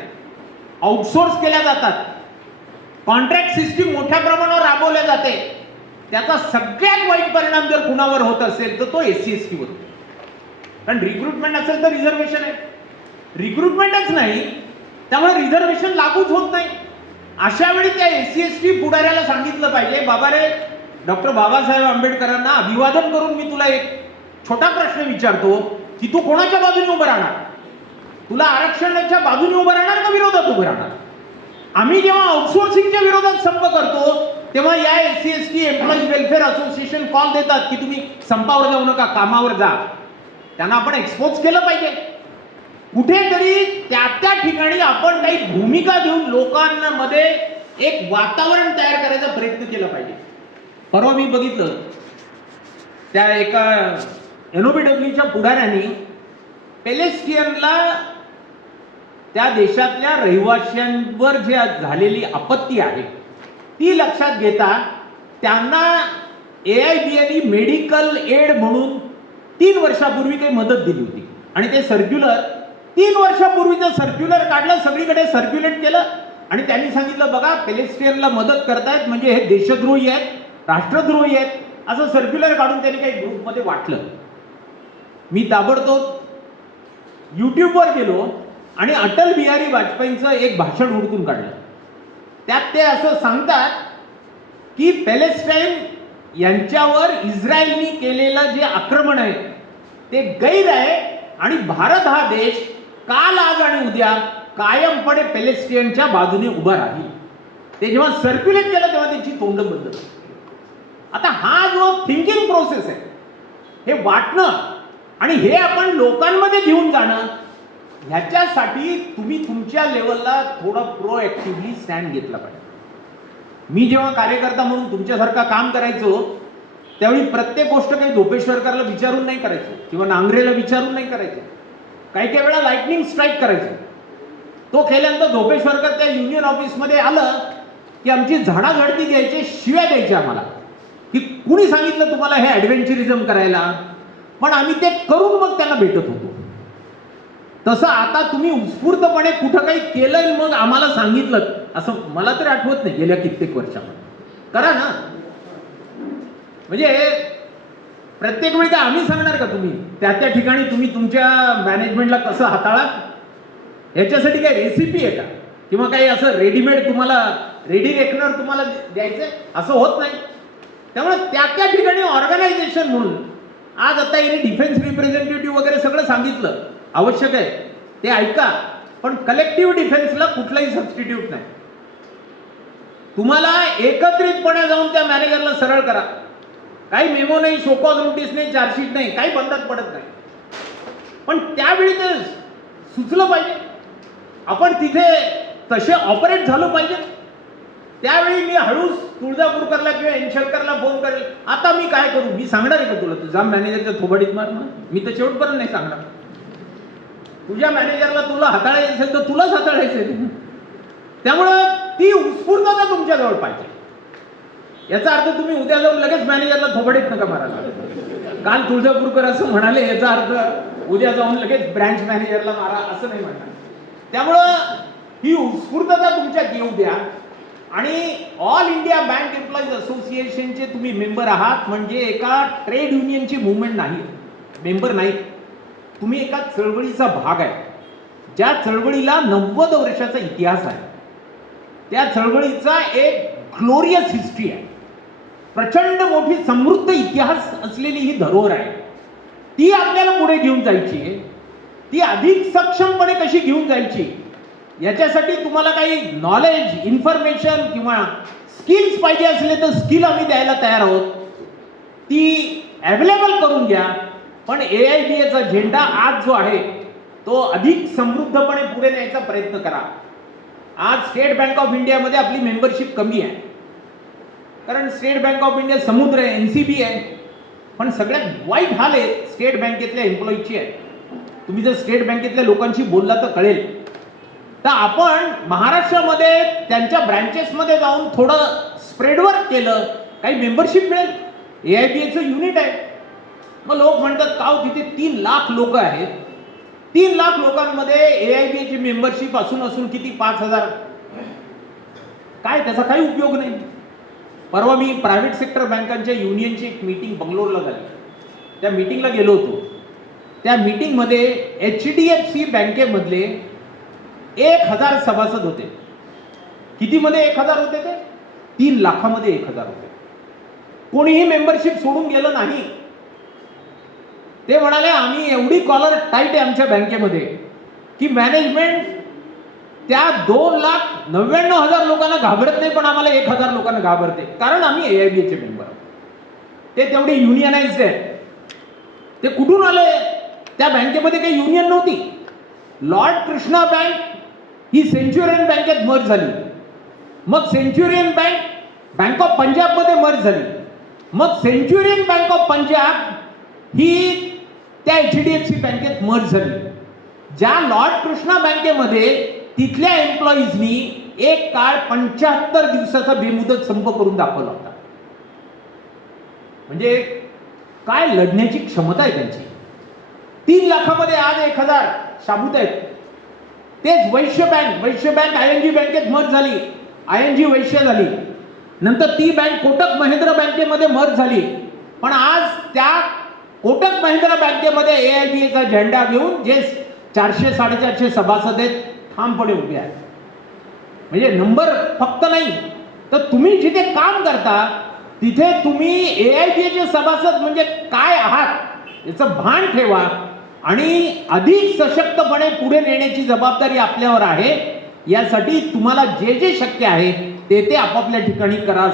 आउटसोर्स केल्या जातात, कॉन्ट्रॅक्ट सिस्टीम मोठ्या प्रमाणावर राबवल्या जाते, त्याचा सगळ्यात वाईट परिणाम जर कुणावर होत असेल तर तो SC/ST वर. कारण रिक्रुटमेंट असेल तर रिझर्वेशन आहे, रिक्रुटमेंटच नाही त्यामुळे रिझर्वेशन लागूच होत नाही. अशा वेळी त्या SC/ST पुढाऱ्याला सांगितलं पाहिजे, बाबा रे डॉक्टर बाबासाहेब आंबेडकरांना अभिवादन करून मी तुला एक छोटा प्रश्न विचारतो की तू कोणाच्या बाजूने उभं राहणार. तुला आरक्षणाच्या बाजूने उभं राहणार का विरोधात उभं राहणार. आम्ही जेव्हा आउटसोर्सिंगच्या विरोधात संप करतो तेव्हा या SC/ST employees welfare association call देतात की तुम्ही संपावर जाऊ नका, कामावर जा. त्यांना आपण एक्सपोज केलं पाहिजे. कुठेतरी त्या ठिकाणी आपण काही भूमिका घेऊन लोकांमध्ये एक वातावरण तयार करायचा प्रयत्न केला पाहिजे. परवा मी बघितलं त्या एका एनओपीडब्ल्यूच्या पुढाऱ्यांनी पॅलेस्टियनला त्या देशातल्या रहिवाशांवर जी झालेली आपत्ती आहे ती लक्षात घेता त्यांना AIBने मेडिकल एड म्हणून 3 वर्षापूर्वी काही मदत दिली होती आणि ते सर्क्युलर 3 वर्षापूर्वीचं सर्क्युलर काढलं, सगळीकडे सर्क्युलेट केलं आणि त्यांनी सांगितलं बघा पॅलेस्टियनला मदत करतायत म्हणजे हे देशद्रोही आहेत, राष्ट्रद्रोही आहेत, असं सर्क्युलर काढून त्यांनी काही ग्रुपमध्ये वाटलं. मी ताबडतोब YouTubeवर गेलो आणि अटल बिहारी वाजपेयींचं एक भाषण हुडकून काढलं. त्यात ते असं सांगतात की पॅलेस्टाईन यांच्यावर इस्रायलनी केलेलं जे आक्रमण आहे ते गैर आहे आणि भारत हा देश काल आज आणि उद्या कायमपणे पॅलेस्टियनच्या बाजूने उभा राहील. ते जेव्हा सर्क्युलेट केलं तेव्हा त्याची तोंड बंद. आता हा जो थिंकिंग प्रोसेस आहे हे वाटणं आणि हे आपण लोकांमध्ये घेऊन जाणं, ह्याच्यासाठी तुम्ही तुमच्या लेवलला थोडं प्रोएक्टिव्हली स्टँड घेतला पाहिजे. मी जेव्हा कार्यकर्ता म्हणून तुमच्यासारखा काम करायचो त्यावेळी प्रत्येक गोष्ट काही धोपेश्वरकरला विचारून नाही करायचो किंवा नांगरेला विचारून नाही करायचो. काही काही वेळा लाइटनिंग स्ट्राईक करायचो. तो केल्यानंतर धोपेश्वरकर त्या युनियन ऑफिसमध्ये आलं की आमची झाडाझडती घ्यायची, शिव्या द्यायच्या आम्हाला की कुणी सांगितलं तुम्हाला हे ॲडव्हेंचरिझम करायला. पण आम्ही ते करून मग त्यांना भेटत होतो. तसं आता तुम्ही उत्स्फूर्तपणे कुठं काही केलंय मग आम्हाला सांगितलं असं मला तरी आठवत नाही गेल्या कित्येक वर्षामध्ये. करा ना, म्हणजे प्रत्येक वेळी काय आम्ही सांगणार का तुम्ही त्या ठिकाणी तुम्ही तुमच्या मॅनेजमेंटला कसं हाताळा. याच्यासाठी काय रेसिपी आहे का किंवा काही असं रेडीमेड तुम्हाला रेडी रेकनर तुम्हाला द्यायचं असं होत नाही. त्यामुळे त्या ठिकाणी ऑर्गनायझेशन म्हणून आज आता याने डिफेन्स रिप्रेझेंटेटिव्ह वगैरे सगळं सांगितलं, आवश्यक आहे ते ऐका, पण कलेक्टिव्ह डिफेन्सला कुठलाही सबस्टिट्यूट नाही. तुम्हाला एकत्रितपणे जाऊन त्या मॅनेजरला सरळ करा. काही मेमो नाही, शोकॉज नोटीस नाही, चार्जशीट नाही, काही बंधक पडत नाही. पण त्यावेळी ते सुचलं पाहिजे, आपण तिथे तसे ऑपरेट झालो पाहिजे. त्यावेळी मी हळूच तुळजापूरकरला किंवा एनशंकरला फोन करेल, आता मी काय करू, मी सांगणार आहे का तुला, तू जा मॅनेजरच्या थोबाडीत मार. मी तर शेवटपर्यंत नाही सांगणार. तुझ्या मॅनेजरला तुला हाताळायचं असेल तर तुलाच हाताळायचं आहे. त्यामुळं ती उत्स्फूर्तता तुमच्याजवळ पाहिजे. याचा अर्थ तुम्ही उद्या जाऊन लगेच मॅनेजरला थोबडीत नका मारायला. काल तुळजापूरकर असं म्हणाले, याचा अर्थ उद्या जाऊन लगेच ब्रँच मॅनेजरला मारा असं नाही म्हणणार. त्यामुळं ही उत्स्फूर्तता तुमच्यात येऊ द्या. आणि ऑल इंडिया बँक एम्प्लॉईज असोसिएशनचे तुम्ही मेंबर आहात म्हणजे एका ट्रेड युनियनची मुवमेंट नाही, मेंबर नाही, तुम्ही एका चळवळीचा भाग आहे. ज्या चळवळीला 90 वर्षाचा इतिहास आहे, त्या चळवळीचा एक ग्लोरियस हिस्ट्री आहे, प्रचंड मोठी समृद्ध इतिहास असलेली ही धरोहर आहे. ती आपल्याला पुढे घेऊन जायची आहे. ती अधिक सक्षमपणे कशी घेऊन जायची याच्यासाठी तुम्हाला काही नॉलेज, इन्फॉर्मेशन किंवा स्किल्स पाहिजे असले तर स्किल आम्ही द्यायला तयार आहोत. ती अवेलेबल करून घ्या. पण AIBAचा झेंडा आज जो आहे तो अधिक समृद्धपणे पुढे न्यायचा प्रयत्न करा. आज स्टेट बँक ऑफ इंडियामध्ये आपली मेंबरशिप कमी आहे, कारण स्टेट बँक ऑफ इंडिया समुद्र आहे, NCB आहे. पण सगळ्यात वाईट हाल आहे स्टेट बँकेतल्या एम्प्लॉईची आहे. तुम्ही जर स्टेट बँकेतल्या लोकांशी बोलला तर कळेल. तर आपण महाराष्ट्रामध्ये त्यांच्या ब्रँचेसमध्ये जाऊन थोडं स्प्रेडवर्क केलं, काही मेंबरशिप मिळेल. AIBAचं युनिट आहे. मग लोक म्हणतात का तिथे 3 लाख लोक आहेत, 3 लाख लोकांमध्ये AIBAची मेंबरशिप असून किती 5,000, काय त्याचा काही उपयोग नाही. परवा मी प्रायव्हेट सेक्टर बँकांच्या युनियनची एक मीटिंग बंगलोरला झाली, त्या मीटिंगला गेलो होतो. त्या मीटिंगमध्ये HDFC बँकेमधले 1,000 सभासद होते. कितीमध्ये 1,000 होते ते? 3 लाखामध्ये 1,000 होते. कोणीही मेंबरशिप सोडून गेलं नाही. ते म्हणाले आम्ही एवढी कॉलर टाईट आहे आमच्या बँकेमध्ये की मॅनेजमेंट त्या 2,99,000 लोकांना घाबरत नाही, पण आम्हाला 1,000 लोकांना घाबरते, कारण आम्ही AIBAचे मेंबर आहोत. ते तेवढे युनियनाइज्ड आहेत. ते कुठून आले? त्या बँकेमध्ये काही युनियन नव्हती. लॉर्ड कृष्णा बँक ही सेंच्युरियन बँकेत मर्ज झाली. मग सेंच्युरियन बँक ऑफ पंजाबमध्ये मर्ज झाली. मग सेंच्युरियन बँक ऑफ पंजाब ही त्या HDFC बँकेत मर्ज झाली. ज्या लॉर्ड कृष्णा बँकेमध्ये तिथल्या एम्प्लॉईजनी एक काळ 75 दिवसाचा बेमुदत संप करून दाखवला होता. म्हणजे काय लढण्याची क्षमता आहे त्यांची. 3 लाखामध्ये आज 1,000 शाबूत आहेत. तेच वैश्य बँक ING बँकेत मर्ज झाली, ING वैश्य झाली. नंतर ती बँक कोटक महिंद्रा बँकेमध्ये मर्ज झाली. पण आज त्या कोटक महिंद्रा बँकेमध्ये AIBAचा झेंडा घेऊन जे 400-450 सभासद आहेत ठामपणे उभे आहेत. म्हणजे नंबर फक्त नाही, तर तुम्ही जिथे काम करता तिथे तुम्ही AIBAचे सभासद म्हणजे काय आहात याचं भान ठेवा आणि अधिक सशक्तपणे पुढे नेण्याची जबाबदारी आपल्यावर आहे. यासाठी तुम्हाला जे जे शक्य आहे ते आपापल्या ठिकाणी करा.